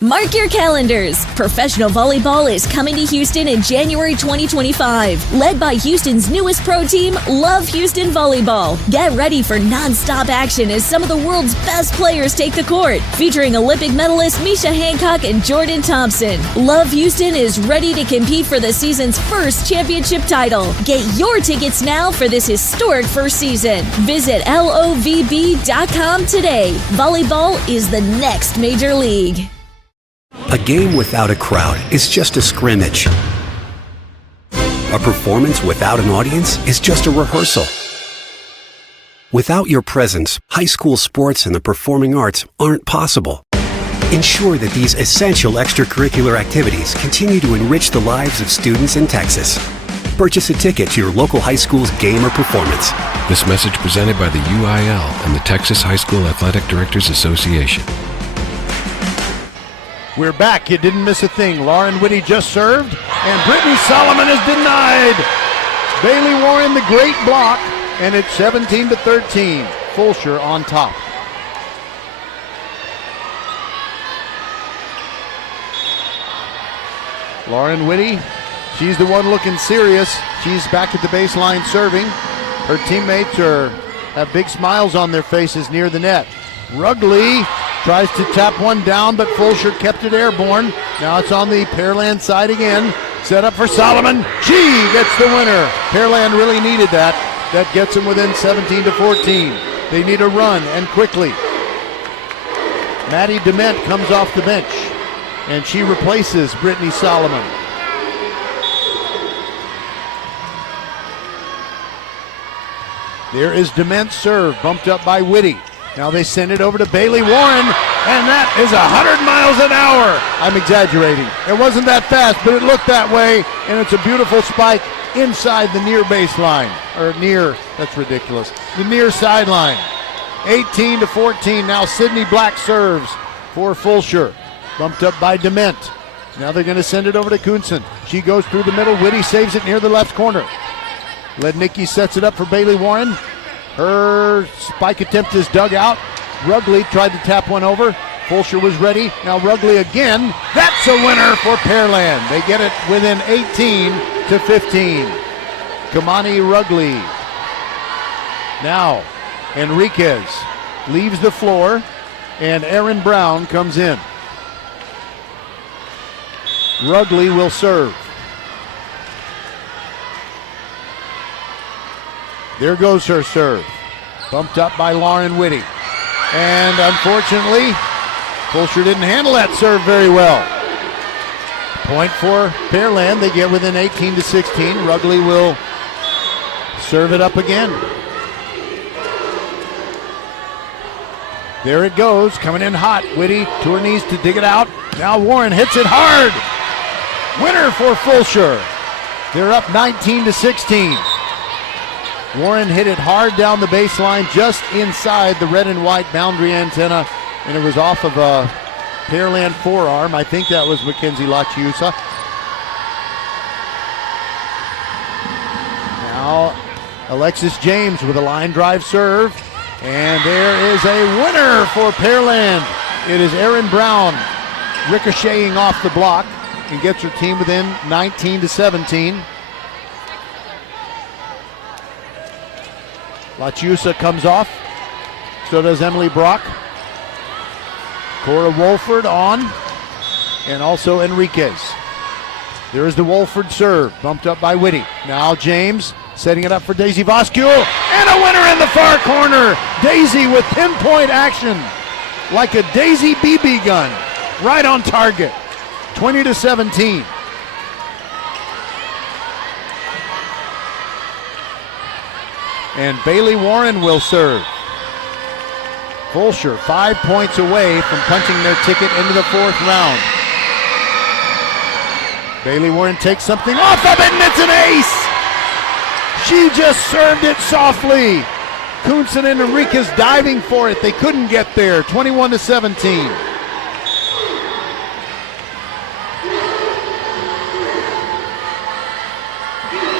Mark your calendars. Professional volleyball is coming to Houston in January 2025. Led by Houston's newest pro team, Love Houston Volleyball. Get ready for non-stop action as some of the world's best players take the court. Featuring Olympic medalist Misha Hancock and Jordan Thompson. Love Houston is ready to compete for the season's first championship title. Get your tickets now for this historic first season. Visit LOVB.com today. Volleyball is the next major league. A game without a crowd is just a scrimmage. A performance without an audience is just a rehearsal. Without your presence, high school sports and the performing arts aren't possible. Ensure that these essential extracurricular activities continue to enrich the lives of students in Texas. Purchase a ticket to your local high school's game or performance. This message presented by the UIL and the Texas High School Athletic Directors Association. We're back. You didn't miss a thing. Lauren Whitty just served, and Brittany Solomon is denied. Bailey Warren, the great block, and it's 17-13. Fulshear on top. Lauren Whitty, she's the one looking serious. She's back at the baseline serving. Her teammates have big smiles on their faces near the net. Rugley tries to tap one down, but Fulshear kept it airborne. Now it's on the Pearland side again. Set up for Solomon. She gets the winner. Pearland really needed that. That gets them within 17-14. They need a run, and quickly. Maddie Dement comes off the bench, and she replaces Brittany Solomon. There is Dement's serve, bumped up by Whitty. Now they send it over to Bailey Warren, and that is 100 miles an hour. I'm exaggerating. It wasn't that fast, but it looked that way, and it's a beautiful spike inside the near baseline. Or near, that's ridiculous. The near sideline. 18-14. Now Sydney Black serves for Fulshear. Bumped up by Dement. Now they're going to send it over to Kuhnsen. She goes through the middle. Whitty saves it near the left corner. Lednicki sets it up for Bailey Warren. Her spike attempt is dug out. Rugley tried to tap one over. Fulshear was ready. Now Rugley again. That's a winner for Pearland. They get it within 18-15. Kamani Rugley. Now Enriquez leaves the floor, and Aaron Brown comes in. Rugley will serve. There goes her serve. Bumped up by Lauren Whitty. And unfortunately, Fulshear didn't handle that serve very well. Point for Pearland. They get within 18-16. Rugley will serve it up again. There it goes, coming in hot. Whitty to her knees to dig it out. Now Warren hits it hard. Winner for Fulshear. They're up 19-16. Warren hit it hard down the baseline, just inside the red and white boundary antenna, and it was off of a Pearland forearm. I think that was Mackenzie Lachiusa. Now Alexis James with a line drive serve, and there is a winner for Pearland. It is Aaron Brown ricocheting off the block and gets her team within 19-17. Lachiusa comes off. So does Emily Brock. Cora Wolford on. And also Enriquez. There is the Wolford serve. Bumped up by Whitty. Now James setting it up for Daisy Voskuhl. And a winner in the far corner. Daisy with pinpoint action. Like a Daisy BB gun. Right on target. 20-17. And Bailey Warren will serve. Fulshear 5 points away from punching their ticket into the fourth round. Bailey Warren takes something off of it, and it's an ace! She just served it softly. Kunsen and Enriquez diving for it. They couldn't get there. 21-17.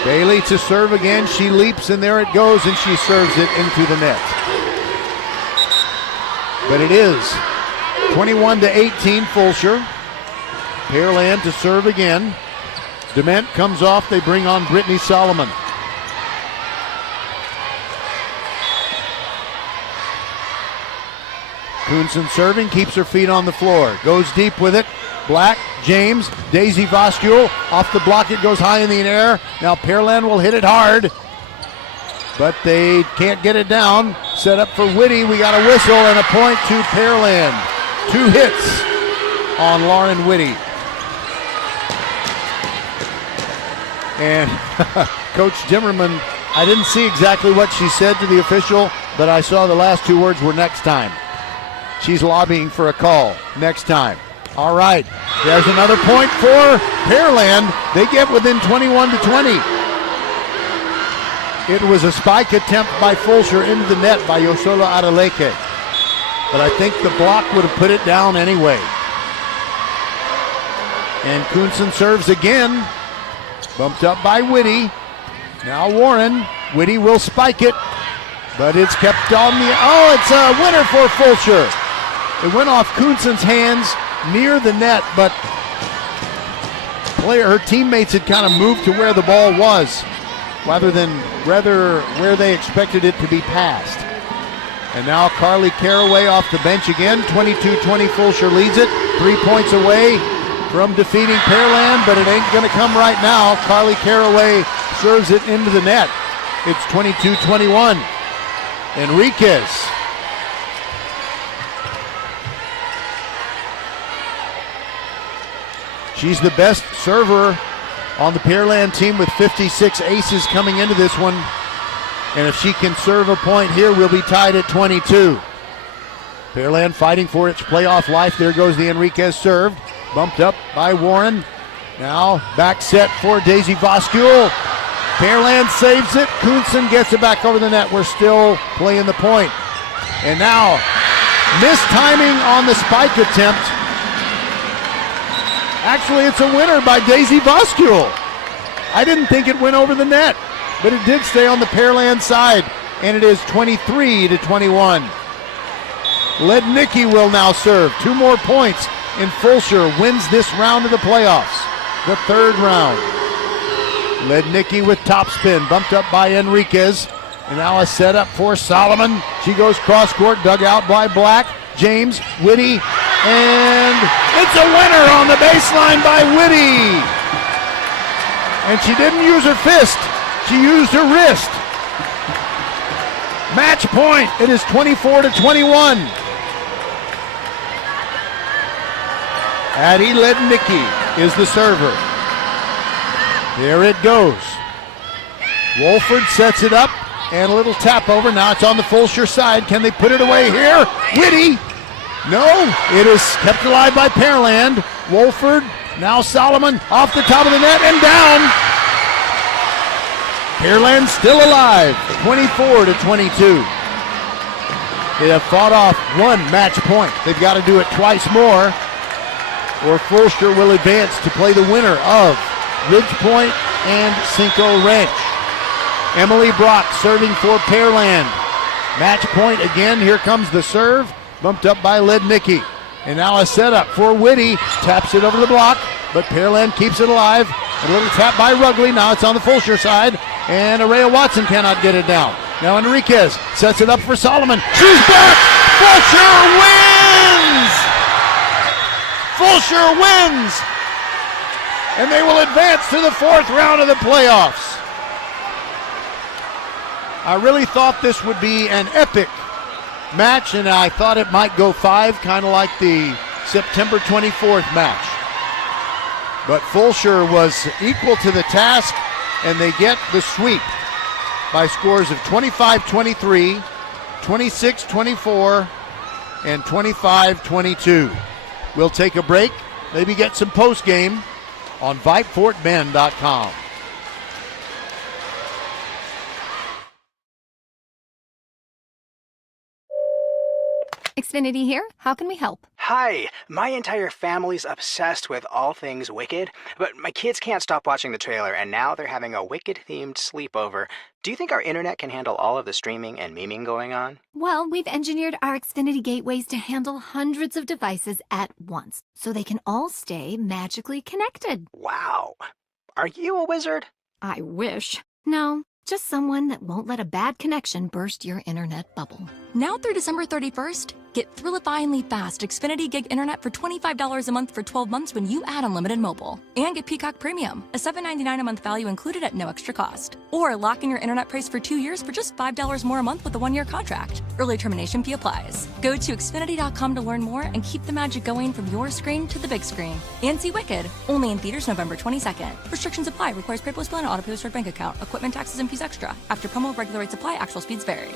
Bailey to serve again. She leaps, and there it goes, and she serves it into the net. But it is 21-18 Fulshear. Pearland to serve again. Dement comes off. They bring on Brittany Solomon. Kunsen serving, keeps her feet on the floor. Goes deep with it. Black, James, Daisy Voskule. Off the block, it goes high in the air. Now Pearland will hit it hard, but they can't get it down. Set up for Whitty. We got a whistle and a point to Pearland. 2 hits on Lauren Whitty. And Coach Dimmerman, I didn't see exactly what she said to the official, but I saw the last 2 words were next time. She's lobbying for a call next time. All right, there's another point for Pearland. They get within 21-20. It was a spike attempt by Fulshear into the net by Yosola Adeleke. But I think the block would have put it down anyway. And Kunsen serves again. Bumped up by Whitty. Now Warren. Whitty will spike it, but it's kept on the... Oh, it's a winner for Fulshear. It went off Kunsen's hands near the net, but her teammates had kind of moved to where the ball was rather where they expected it to be passed. And now Carly Caraway off the bench again. 22-20 Fulshear leads it. 3 points away from defeating Pearland, but it ain't going to come right now. Carly Caraway serves it into the net. It's 22-21. Enriquez. She's the best server on the Pearland team with 56 aces coming into this one. And if she can serve a point here, we'll be tied at 22. Pearland fighting for its playoff life. There goes the Enriquez serve. Bumped up by Warren. Now back set for Daisy Voskule. Pearland saves it. Kunsen gets it back over the net. We're still playing the point. And now missed timing on the spike attempt. Actually, it's a winner by Daisy Voskule. I didn't think it went over the net, but it did stay on the Pearland side, and it is 23-21. Lednicki will now serve. 2 more points, and Fulshear wins this round of the playoffs, the 3rd round. Lednicki with topspin, bumped up by Enriquez, and now a setup for Solomon. She goes cross-court, dug out by Black. James, Whitty, and it's a winner on the baseline by Whitty. And she didn't use her fist, she used her wrist. Match point, it is 24-21. Addie Lednicki is the server. There it goes. Wolford sets it up. And a little tap over. Now it's on the Fulshear side. Can they put it away here? Whitty. No. It is kept alive by Pearland. Wolford. Now Solomon off the top of the net and down. Pearland still alive. 24-22. They have fought off 1 match point. They've got to do it twice more, or Fulshear will advance to play the winner of Ridge Point and Cinco Ranch. Emily Brock serving for Pearland. Match point again. Here comes the serve. Bumped up by Lednicki. And now a setup for Whitty. Taps it over the block, but Pearland keeps it alive. A little tap by Rugley. Now it's on the Fulshear side. And Araya Watson cannot get it down. Now Enriquez sets it up for Solomon. She's back! Fulshear wins! Fulshear wins! And they will advance to the 4th round of the playoffs. I really thought this would be an epic match, and I thought it might go 5, kind of like the September 24th match. But Fulshear was equal to the task, and they get the sweep by scores of 25-23, 26-24, and 25-22. We'll take a break, maybe get some post-game on VypeFortBend.com. Xfinity here. How can we help? Hi, my entire family's obsessed with all things Wicked, but my kids can't stop watching the trailer, and now they're having a Wicked-themed sleepover. Do you think our internet can handle all of the streaming and memeing going on? Well, we've engineered our Xfinity gateways to handle hundreds of devices at once, so they can all stay magically connected. Wow. Are you a wizard? I wish. No, just someone that won't let a bad connection burst your internet bubble. Now through December 31st, get thrillifiedly fast Xfinity Gig Internet for $25 a month for 12 months when you add unlimited mobile. And get Peacock Premium, a $7.99 a month value included at no extra cost. Or lock in your internet price for 2 years for just $5 more a month with a 1-year contract. Early termination fee applies. Go to Xfinity.com to learn more and keep the magic going from your screen to the big screen. And see Wicked, only in theaters November 22nd. Restrictions apply. Requires paperless bill and auto pay with bank account. Equipment, taxes, and fees extra. After promo, regular rates apply. Actual speeds vary.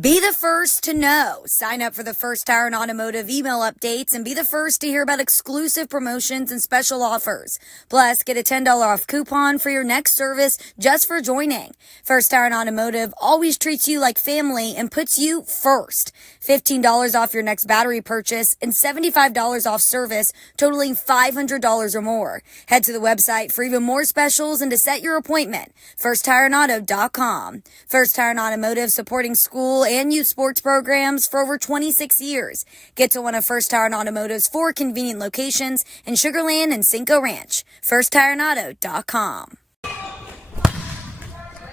Be the first to know. Sign up for the First Tire and Automotive email updates and be the first to hear about exclusive promotions and special offers. Plus, get a $10 off coupon for your next service just for joining. First Tire and Automotive always treats you like family and puts you first. $15 off your next battery purchase and $75 off service totaling $500 or more. Head to the website for even more specials and to set your appointment. FirstTireandAuto.com. First Tire and Automotive, supporting school and youth sports programs for over 26 years. Get to one of First Tire and Automotive's 4 convenient locations in Sugar Land and Cinco Ranch. FirstTireandAuto.com.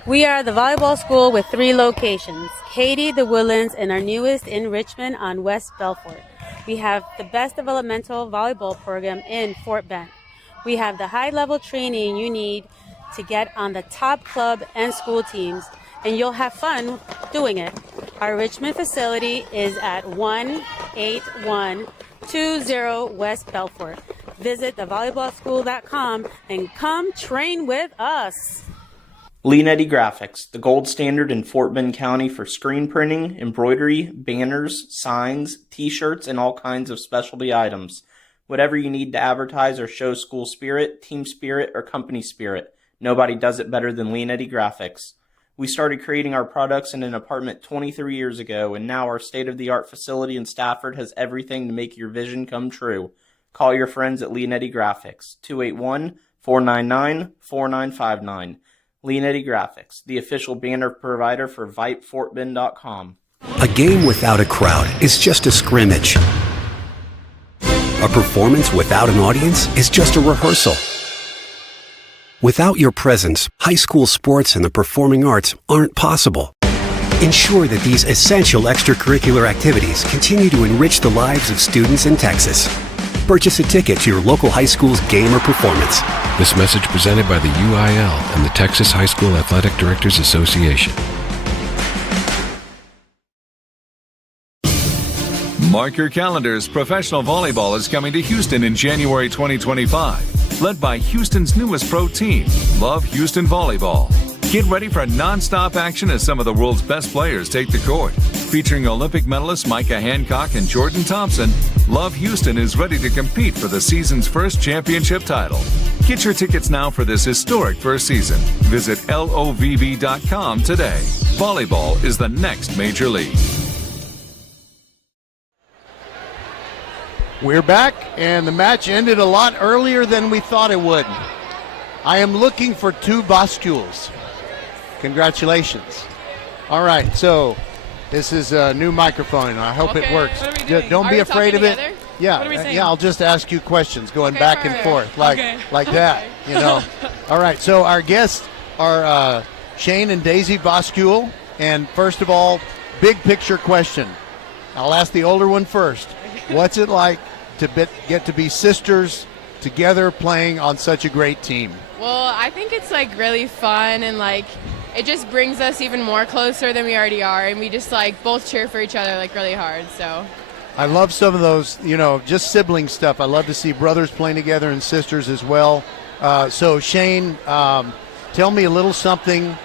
We are the volleyball school with 3 locations: Katy, the Woodlands, and our newest in Richmond on West Belfort. We have the best developmental volleyball program in Fort Bend. We have the high-level training you need to get on the top club and school teams, and you'll have fun doing it. Our Richmond facility is at 18120 West Belfort. Visit thevolleyballschool.com and come train with us. Leanetti Graphics, the gold standard in Fort Bend County for screen printing, embroidery, banners, signs, t-shirts, and all kinds of specialty items. Whatever you need to advertise or show school spirit, team spirit, or company spirit, nobody does it better than Leanetti Graphics. We started creating our products in an apartment 23 years ago, and now our state-of-the-art facility in Stafford has everything to make your vision come true. Call your friends at Leanetti Graphics, 281-499-4959. Leanetti Graphics, the official banner provider for VypeFortBend.com. A game without a crowd is just a scrimmage. A performance without an audience is just a rehearsal. Without your presence, high school sports and the performing arts aren't possible. Ensure that these essential extracurricular activities continue to enrich the lives of students in Texas. Purchase a ticket to your local high school's game or performance. This message presented by the UIL and the Texas High School Athletic Directors Association. Mark your calendars. Professional volleyball is coming to Houston in January 2025. Led by Houston's newest pro team, Love Houston Volleyball. Get ready for non-stop action as some of the world's best players take the court. Featuring Olympic medalists Micah Hancock and Jordan Thompson, Love Houston is ready to compete for the season's first championship title. Get your tickets now for this historic first season. Visit LOVV.com today. Volleyball is the next major league. We're back, and the match ended a lot earlier than we thought it would. I am looking for 2 bascules. Congratulations. All right, so this is a new microphone, and I hope it works. What are we doing? Don't be afraid of it. Together? Yeah, What are we saying? yeah. I'll just ask you questions, going back and forth, like that. You know. All right. So our guests are Shane and Daisy Bascule, and first of all, big picture question. I'll ask the older one first. What's it like to get to be sisters together playing on such a great team? Well, I think it's like really fun, and like it just brings us even more closer than we already are, and we just like both cheer for each other like really hard. So I love some of those, you know, just sibling stuff. I love to see brothers playing together and sisters as well. So Shane, tell me a little something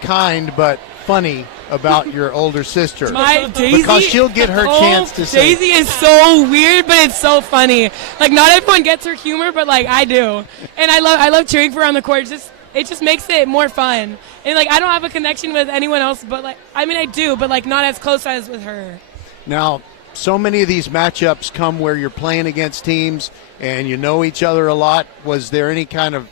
kind but funny about your older sister. My Daisy, because she'll get her chance to say. Daisy is so weird, but it's so funny. Like, not everyone gets her humor, but like I do, and I love cheering for her on the court. It just makes it more fun. And like I don't have a connection with anyone else, but like I mean I do, but like not as close as with her. Now, so many of these matchups come where you're playing against teams and you know each other a lot. Was there any kind of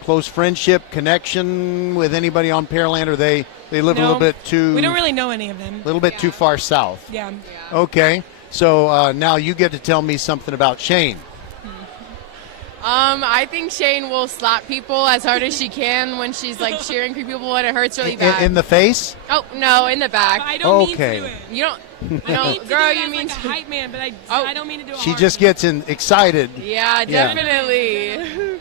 close friendship, connection with anybody on Pearland, or they live a little bit too... We don't really know any of them. A little bit too far south. Yeah. Okay, so now you get to tell me something about Shane. I think Shane will slap people as hard as she can when she's like cheering for people and it hurts really bad. In the face? Oh, no, in the back. I don't mean to do it. You don't... No, girl, you mean like a hype man, but I don't mean to do it. She just gets excited. Yeah, definitely.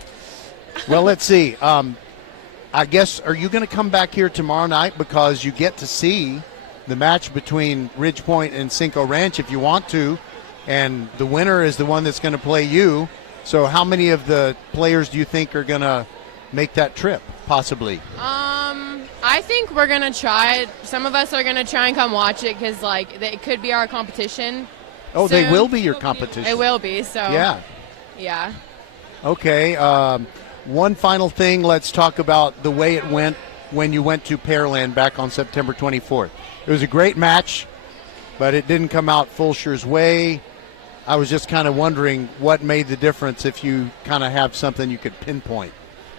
Well, let's see. I guess, are you going to come back here tomorrow night because you get to see the match between Ridge Point and Cinco Ranch if you want to, and the winner is the one that's going to play you. So how many of the players do you think are going to make that trip, possibly? I think we're going to try it. Some of us are going to try and come watch it because, like, it could be our competition. Oh, soon. they will be your competition. It will be, so. Yeah. Yeah. Okay. One final thing. Let's talk about the way it went when you went to Pearland back on September 24th. It was a great match, but it didn't come out Fulshear's way. I was just kind of wondering what made the difference if you kind of have something you could pinpoint.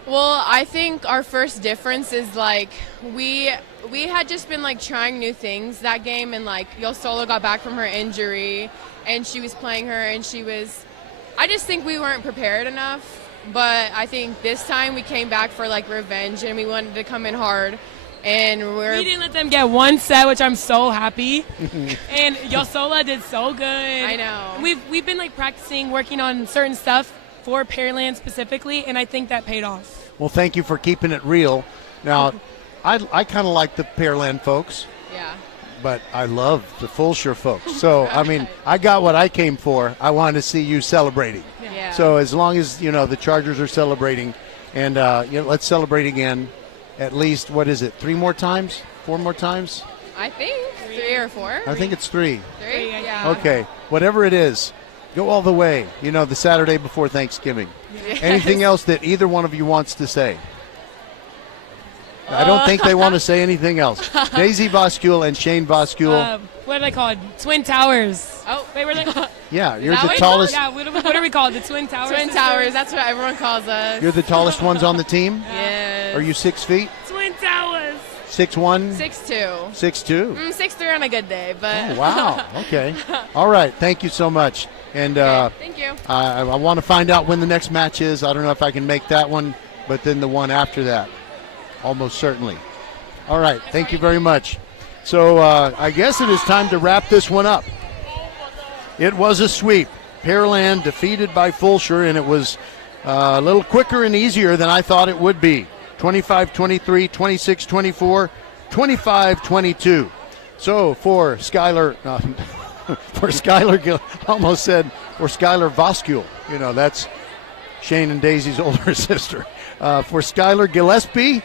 Well, I think our first difference is like we had just been like trying new things that game, and like Yosola got back from her injury and she was playing her and I just think we weren't prepared enough, but I think this time we came back for like revenge and we wanted to come in hard. And we didn't let them get one set, which I'm so happy. And Yosola did so good. I know. We've been like practicing, working on certain stuff for Pearland specifically, and I think that paid off. Well, thank you for keeping it real. Now, I kind of like the Pearland folks. Yeah. But I love the Fulshear folks. So, I mean, I got what I came for. I wanted to see you celebrating. Yeah. So as long as, the Chargers are celebrating, and let's celebrate again. At least, what is it, 3 more times? 4 more times? I think 3 or 4. I think it's 3. 3? Yeah. Okay, whatever it is, go all the way, the Saturday before Thanksgiving. Yes. Anything else that either one of you wants to say? I don't think they want to say anything else. Daisy Voskuhl and Shane Voskuhl. What are they called? Twin Towers. Oh. Wait, were they? Yeah, you're the tallest. Yeah, what are we called? The Twin Towers? Twin Towers, that's what everyone calls us. You're the tallest ones on the team? Yes. Are you 6 feet? Twin Towers. 6'1"? 6'2". 6'2"? 6'3" on a good day, but. Oh, wow. Okay. All right. Thank you so much. And thank you. I want to find out when the next match is. I don't know if I can make that one, but then the one after that. Almost certainly. All right. Thank you very much. So I guess it is time to wrap this one up. It was a sweep. Pearland defeated by Fulshear, and it was a little quicker and easier than I thought it would be. 25-23, 26-24, 25-22. So for Skylar, almost said for Skylar Voskuhl. That's Shane and Daisy's older sister. For Skylar Gillespie,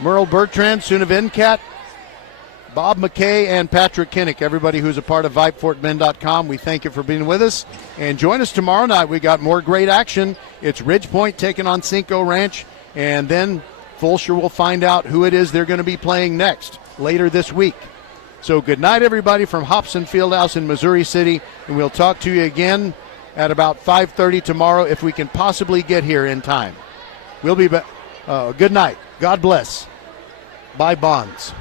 Merle Bertrand, Suna Venkat, Bob McKay, and Patrick Kinnick, everybody who's a part of VypeFortBend.com, we thank you for being with us. And join us tomorrow night. We got more great action. It's Ridge Point taking on Cinco Ranch, and then Fulshear will find out who it is they're going to be playing next later this week. So good night, everybody, from Hobson Fieldhouse in Missouri City, and we'll talk to you again at about 5:30 tomorrow if we can possibly get here in time. We'll be back. Good night. God bless. Bye, Bonds.